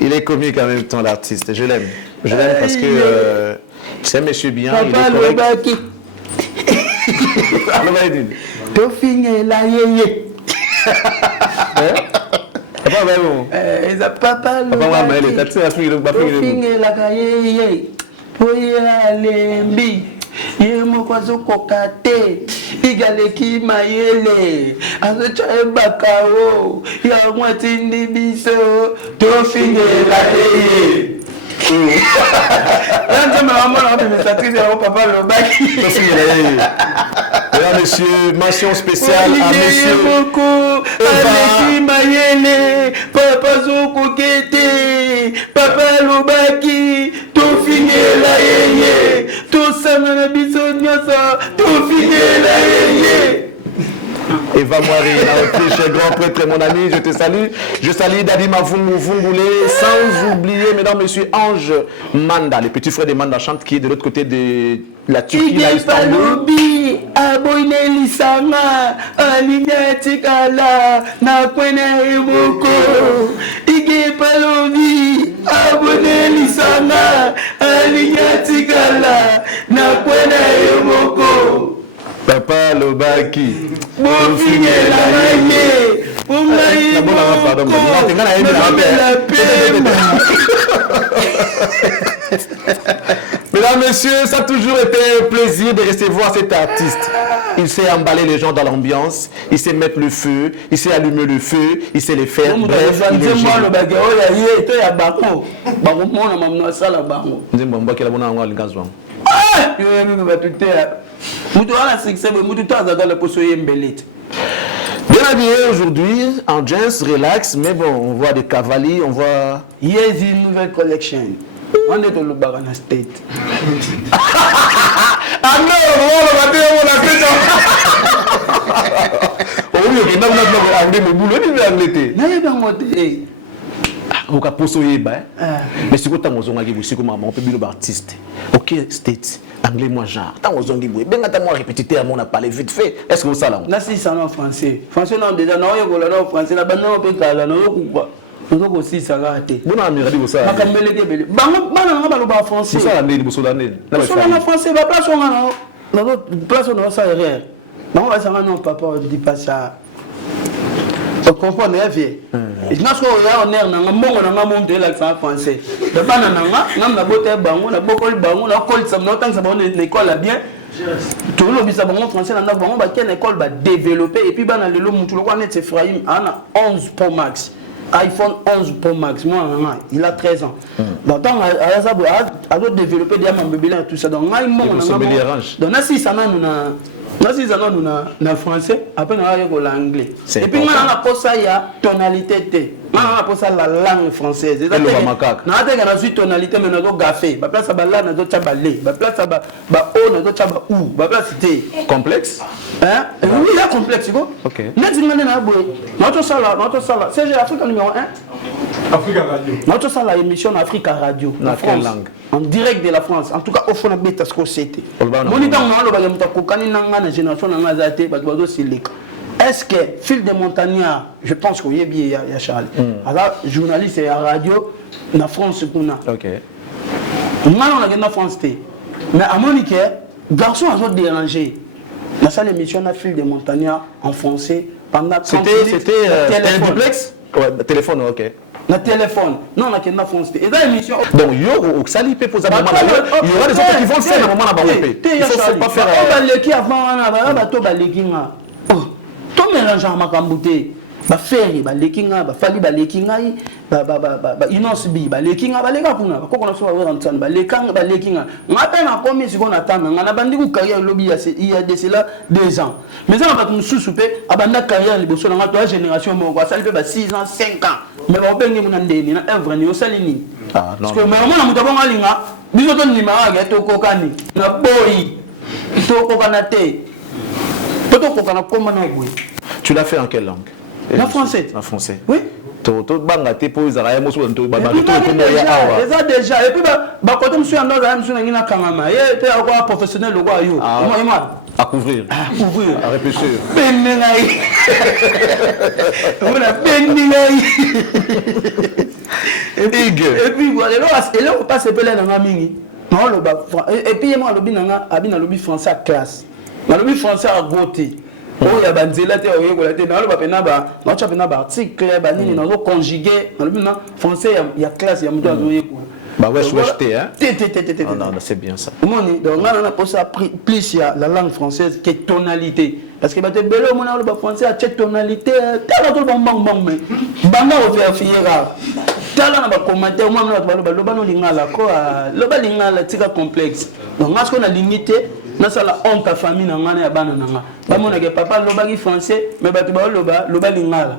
Il est comique en même temps l'artiste, je l'aime. Je l'aime parce que c'est un monsieur bien, il est correct. To finge la yeye. Papa va où? Papa va mal, t'as tu as fini le bafé. Finge la yeye. Oya lembi. Yemo kwazo kokate. Igaleki mayele. Azocha ebakao. Ya mwatindi biso. To finge la yeye. Mesdames, messieurs, mention spéciale à monsieur Aleki Mayele, Papa Zokokete, Papa Lobaki, Tofingela Yeye, Tosanga na biso nyonso, Tofingela Eva Moiri, la Autriche, grand prêtre, mon ami, je te salue. Je salue Dadi Mavungu Vungule, sans oublier, mesdames, messieurs, Ange Manda, le petit frère de Manda Chante, qui est de l'autre côté de la Turquie, à Istanbul. Aboneli Sama, Alignatikala, Nakwena Emoko, Ige Palobi, Aboneli Sama, Alignatikala, Nakwena Emoko. Papa Lobaki. Mon fille la maille, pour maille, mesdames, messieurs, ça a toujours été un plaisir de recevoir cet artiste. Il sait emballer les gens dans l'ambiance, il sait mettre le feu, il sait allumer le feu, il sait les faire. Bref, il est génial. Bien habillé aujourd'hui, en jeans, relax, mais bon, on voit des cavaliers, on voit... Yes, une nouvelle collection. On est dans le Barana State. Ah non, on va dire mon state. Oh oui, ok, non, anglais, mais boulot, il est anglais. Non, il est anglais. On va poser mais si vous avez un peu de artiste, ok, state, anglais, moi, genre, tant aux anglais, ben, moi, répéter à mon a parlé vite fait. Est-ce que vous savez? Là, si ça en français. Français, non, déjà, non, il y a français, là, non, on peut caler, non, pourquoi? Nous avons aussi ça raté. Vous n'avez pas dit ça. Vous n'avez pas dit français. Vous avez dit ça. Vous avez français, la place on a ça derrière. Non, ça va non, papa, on dit pas ça. Vous comprenez, vieux. Et nous on est en monté l'accent français. De banana, on a beauté bango, on a beaucoup de bango, on a collé ça, on a ça l'école bien. Tout le monde a français, on a bango, une école va développer et puis banana le moutou, on est Ephraim, on a 11 Pro Max. iPhone 11 Pro Max, moi, il a 13 ans. Donc, il a développé des bébés et tout ça. Donc, il y a français, après, il y a l'anglais. Et puis, il y a tonalité. Il y a la langue française. Il y a tonalité, mais il y a gafé. Il y a complexe. Oui, il y a complexe. Notre salle, c'est Afrique numéro 1. Africa Radio. Notre salle, émission Africa Radio. Dans quelle langue? En direct de la France. En tout cas, au fond, on a bêta ce que c'était. Est-ce que fil de montagnard, je pense qu'il y a bien Charles. Alors, journaliste et radio, en France, ok. On a en France. Mais à Monique, garçon a dérangé. Dans cette émission, on a fil de montagnard en français pendant 30 minutes. C'était un duplex? Ouais, téléphone, ok. Le téléphone. Non, on a qu'une France. Et dans l'émission. Donc, il y aura des autres qui vont le faire à un moment là-bas. Il faut pas faire. On va l'équipe avant, on va l'équipe. Tout mélange en macambouté. Ba ferry, ba lekinga, ba fali ba lekinga, ba inosbi, ba lekinga, ba lega kuna. Ko kona so wa rentana, ba lekanga, ba lekinga. Ngapé na komi si kona tanga, ngana bandi ku carrière lobby il y a de cela 2 ans. Mais ça va nous sous-souper, abanda carrière liboso na toi génération mo ko sali pe ba 6 ans, 5 ans. Mais ba bengi muna ndeni na œuvre ni osali ni. Ah non. Parce que mais mona muto bonga linga, biso to ni ma ga to kokani. Na boy. To kokana te. To kokana komba na boy. Tu l'as fait en quelle langue? En français. En français. Oui. Tout bangaté pour les Arabe, moi déjà. Et puis bah quand on suis en Nord, on suis en Kanama. Et puis avoir professionnel le roi yo. À couvrir. À couvrir. À répéter. Benengai. On a benengai. Et puis voilà, et là on passe peu là dans la mingi. Non le ba. Et puis moi le binanga, abina le français à classe. Le français à goûter. Oh, il y a des gens qui ont des articles, ils ont conjugué. En français, il y a classe, il y a des gens bah ouais, non, c'est bien ça. Donc, on a posé plus la langue française que tonalité. Parce que les gens français ont tonalité. T'as le bon bang mais banga au faire fiera. T'as le commentaire, moi, le complexe. Donc, est-ce qu'on a limité? Nous sommes la honte à famille, nous sommes la banane. Nous sommes papa, le français, mais nous sommes le lingala.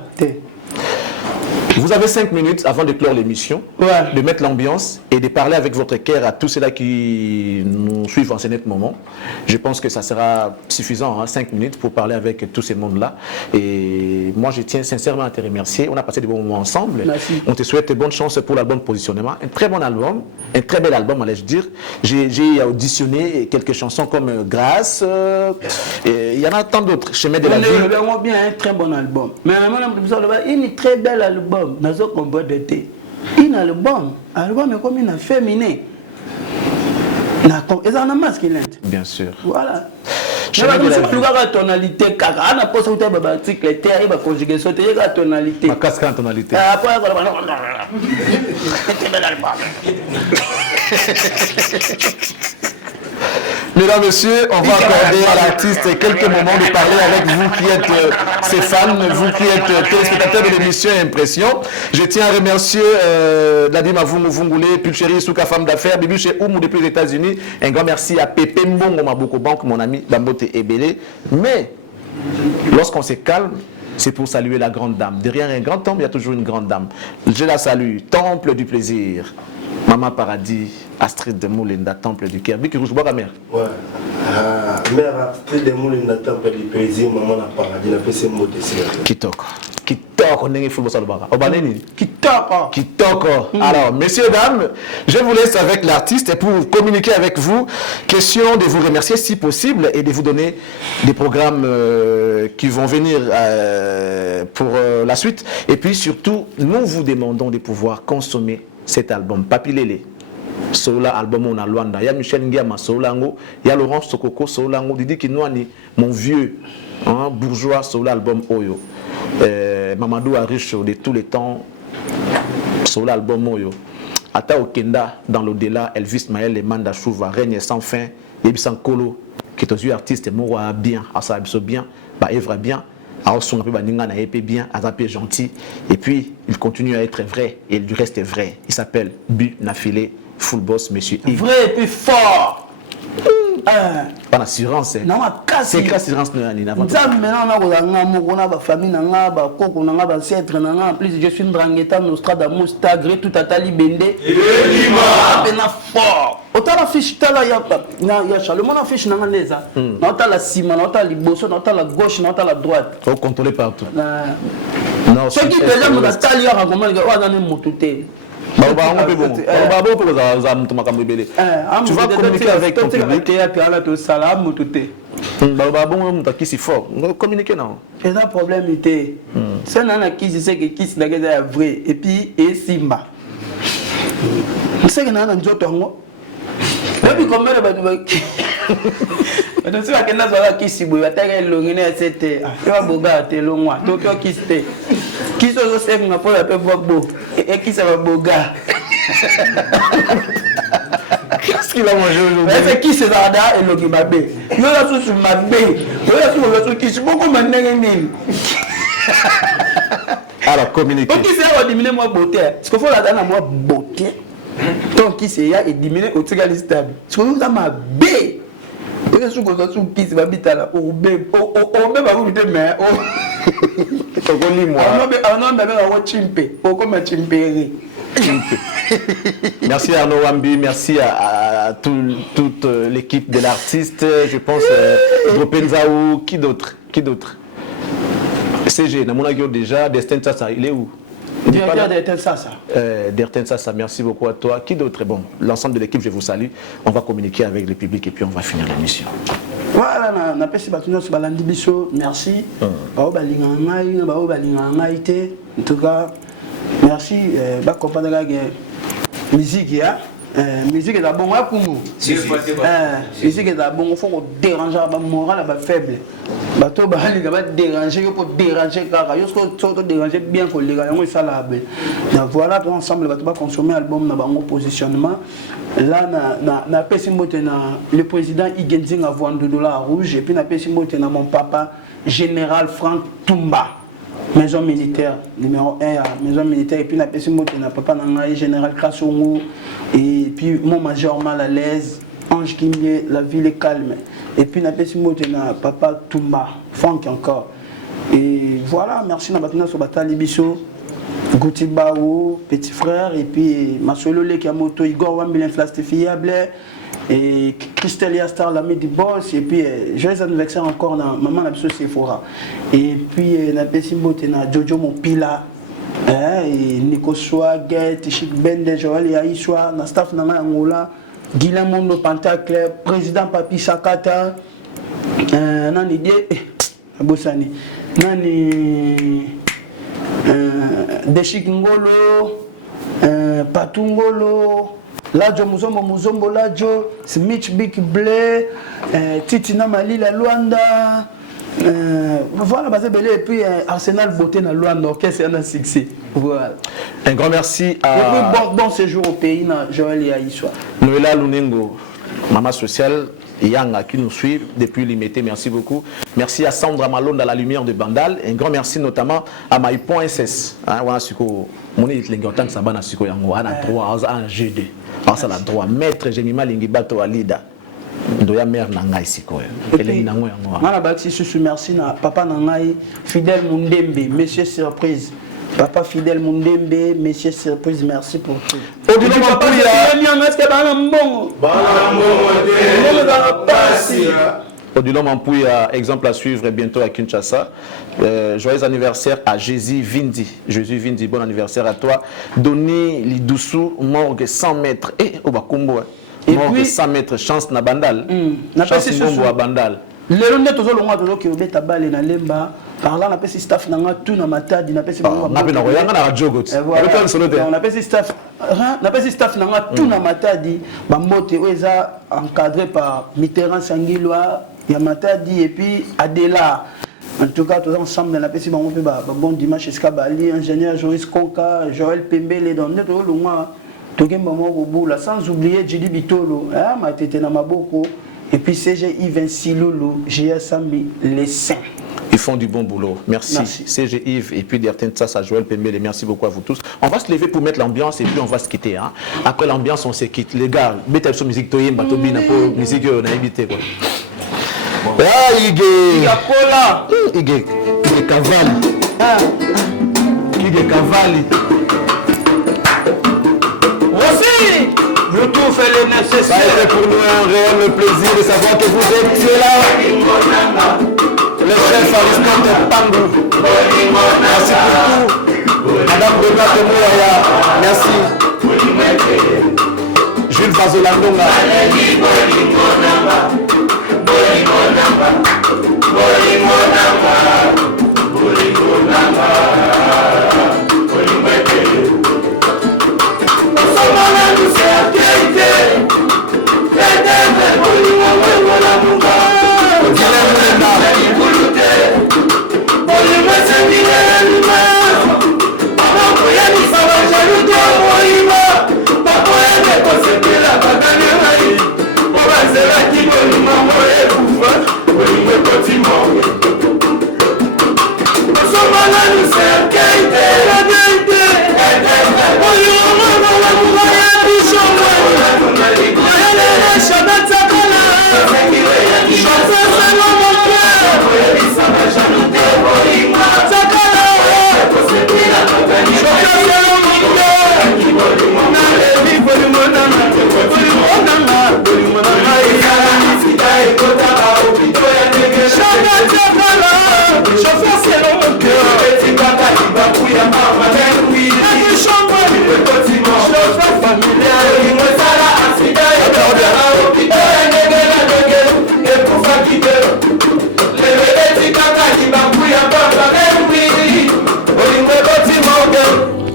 Vous avez 5 minutes avant de clore l'émission, Ouais. de mettre l'ambiance et de parler avec votre cœur à tous ceux-là qui nous suivent en ce net moment. Je pense que ça sera suffisant, hein, 5 minutes pour parler avec tous ces mondes-là. Et moi, je tiens sincèrement à te remercier. On a passé des bons moments ensemble. Merci. On te souhaite bonne chance pour l'album Positionnement. Un très bon album, un très bel album, allais-je dire. J'ai auditionné quelques chansons comme Grâce. Il y en a tant d'autres. Chemin de la vie. On a bien un très bon album. Mais il est très bel album. Dans ce combat de thé. Il a album est comme une féminin. Et ça a masculin. Bien sûr. Voilà. Chemin de la vie. La tonalité, car on a posé un article, il va conjuguer ça, il y a la tonalité. Ma casque en tonalité. Après, c'est un bel album. Mesdames, Messieurs, on va accorder à l'artiste quelques moments de parler avec vous qui êtes ses fans, vous qui êtes téléspectateurs de l'émission Impression. Je tiens à remercier Nadim Avungu Vungule, Pulchéri Souka, femme d'affaires, Bibi chez Oumou depuis les États-Unis. Un grand merci à Pépé Mbongo Maboko Bank, mon ami Bambote Ebele. Mais lorsqu'on se calme, c'est pour saluer la grande dame. Derrière un grand homme, il y a toujours une grande dame. Je la salue. Temple du plaisir. Maman Paradis, Astrid de Moulinda, Temple du Cœur. Biki Rouge, bois mère. Ouais. Mère Astrid de Moulinda, Temple du plaisir, Maman la Paradis, n'a pas ses mots de sérieux. Kitoko. Kitoko, n'est-ce pas Salobara. Obaneni. Kitoko. Kitoko. Alors, messieurs, dames, je vous laisse avec l'artiste pour communiquer avec vous. Question de vous remercier si possible et de vous donner des programmes qui vont venir pour la suite. Et puis surtout, nous vous demandons de pouvoir consommer cet album. Papi Lele. Sola album on a Luanda. Il y a Michel Nguema Solango. Il y a Laurent Sokoko Solango. Didi Kinouani, mon vieux bourgeois Sola album Oyo. Mamadou Aricho de tous les temps. Sola album Oyo. Ata Okenda dans l'au-delà. Elvis Maël et Manda Chouva. Règne sans fin. Yebisan Kolo. Qui est un artiste. Moura bien. Asa bien. Ba Evra bien. Bien, Azapé gentil, et puis il continue à être vrai, et du reste est vrai. Il s'appelle Bu Nafilé, full boss, monsieur Yves. Vrai et puis fort. Pas d'assurance. Non, c'est que l'assurance ne n'a pas. En plus, je suis une drangueta, Nostradamus, Tagré, tout à Talibende. Fort. Autant la fiche, il y a le monde affiche dans les ans. Dans la ciment, dans la liboso, dans la gauche, dans la droite. Il faut contrôler partout. Non, ce qui déjà nous a stallé à comment il va dans mon touté. Tu vas communiquer avec ton public. C'est fort. Communiquer non. C'est un problème. C'est un qui sait que qui est vrai. Et puis, et Simba. C'est un autre. Et puis, comme qu'est-ce qu'il a mangé aujourd'hui? C'est qui c'est Zada et le Gibabé? Il y a sous ma bé. Il y a sous qui c'est beaucoup maintenant. Alors, communiquer. Qui c'est diminuer moi beauté? Parce qu'il faut la donner à moi beauté. Donc, qui c'est et diminuer au Tigali stable. Parce que vous avez ma bé. Il y a sous qui c'est ma bite là. Au bé. Au bé, va vous dire, mais. Merci Arnaud Wambi, merci à toute l'équipe de l'artiste. Je pense Dropenzaou, qui d'autre? CG, Namonagio déjà, Destin Sassa, il est où? Directeur d'Erten Sassa. D'Erten Sassa, merci beaucoup à toi. Qui d'autre? Bon, l'ensemble de l'équipe, je vous salue. On va communiquer avec le public et puis on va finir l'émission. Voilà, on a passé sur Balandibiso, merci. En tout cas, merci. Musique, musique est bon, musique est bon, il faut déranger la morale faible. Bateau va déranger, il faut déranger car il faut déranger bien pour les gars, voilà, ensemble, on va consommer l'album dans un positionnement. Là, le président Igenzing a vendu $2 rouge et puis mon papa général Franck Toumba. Maison militaire, numéro 1, maison militaire, et puis la personne papa général Kassongo, et puis mon major mal à l'aise, Ange Kimye, la ville est calme, et puis la personne papa Toumba, Franck encore. Et voilà, merci na batina sur Batali Bisso. Goutibaou, petit frère, et puis Masolole qui a moto, Igor Wambil, inflastifiable, et Christelle Yastar, l'ami du boss, et puis joyeux anniversaire encore dans Maman Nabso Sephora. Et puis Napesimbo, Jojo Mopila, et Nico Swaget, Chic Bende, Joël Yaïswa, na staff Nanga Angola, Guilain Mondo Pentacle, président Papi Sakata, Nani Die, Bosani, Nani. Deshik Ngolo, Patungolo, Lajo Muzombo Lajo, Smith Big Blé, Titina Malila Luanda, voilà, et puis Arsenal Beauté dans Luanda, orchestre et un succès. Voilà. Un grand merci à. Et puis bon séjour au pays, Joël et Aïswa. Noëlla Lunengo, maman sociale. Yanga qui nous suit depuis l'IMT, merci beaucoup. Merci à Sandra Malone dans la lumière de Bandal. Un grand merci notamment à My.ss. Mon est l'ingotan ça bana siko yango ana 3 en G2. Alors ça la droit maître Jemima Lingibato Alida. Ndoya mère nanga siko. Elle nango yango. Mala baxi susu merci na papa nangai Fidèle Mundembe, monsieur surprise. Papa Fidèle Mundembe, monsieur surprise, merci pour tout. Odilon Mampouya, exemple à suivre bientôt à Kinshasa. Joyeux anniversaire à Jésus Vindi. Jésus Vindi, bon anniversaire à toi. Donné Lidoussou, morgue 100 mètres. Et au Bakumbo, morgue 100 mètres, chance na Bandal. Chance Mbongo à Bandal. Le lundi, tout le monde qui est balle na lemba. Par là, on appelle staff nanga tout na matadi, on appelle staff nanga tout na matadi. Bambote oza encadré par Mitterrand Sangiloa, Yamatadi et puis Adela. En tout cas, tous ensemble, on appelle si bon dimanche Escabali, ingénieur Joris Konka, Joël Pembele dans notre loin. Sans oublier Jidi Bitolo, ma tête na maboko. Et puis CG Yves Siloulou, GSAMI, les saints. Ils font du bon boulot. Merci. CG Yves et puis d'Ertensas à Joël Pembele. Merci beaucoup à vous tous. On va se lever pour mettre l'ambiance et puis on va se quitter. Hein. Après l'ambiance, on se quitte. Les gars, mettez sur musique Toyim, Batobina pour musique on a évité quoi. Ah, il est Pola. Il est Cavalli. Il est Cavalli. Aussi, vous tout fait le nécessaire. Ça a été pour nous un réel plaisir de savoir que vous êtes là. Le chef Aristote Pangou. Merci beaucoup. Madame Benoît Temoya, merci. Jules Vazolandonga.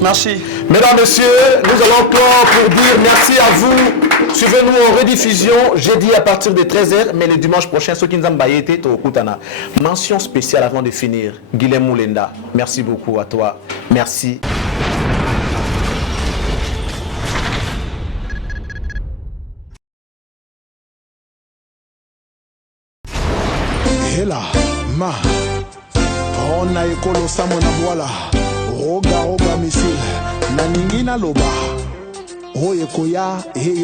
Merci. Mesdames, Messieurs, nous allons clore pour dire merci à vous. Suivez-nous en rediffusion jeudi à partir de 13h, mais le dimanche prochain, ceux qui nous ont baillé, mention spéciale avant de finir. Guilhem Moulenda, merci beaucoup à toi. Merci. Hela, ma, on a écolo samona voilà. Roga roga misile, na ningina loba. Oye koya, heya.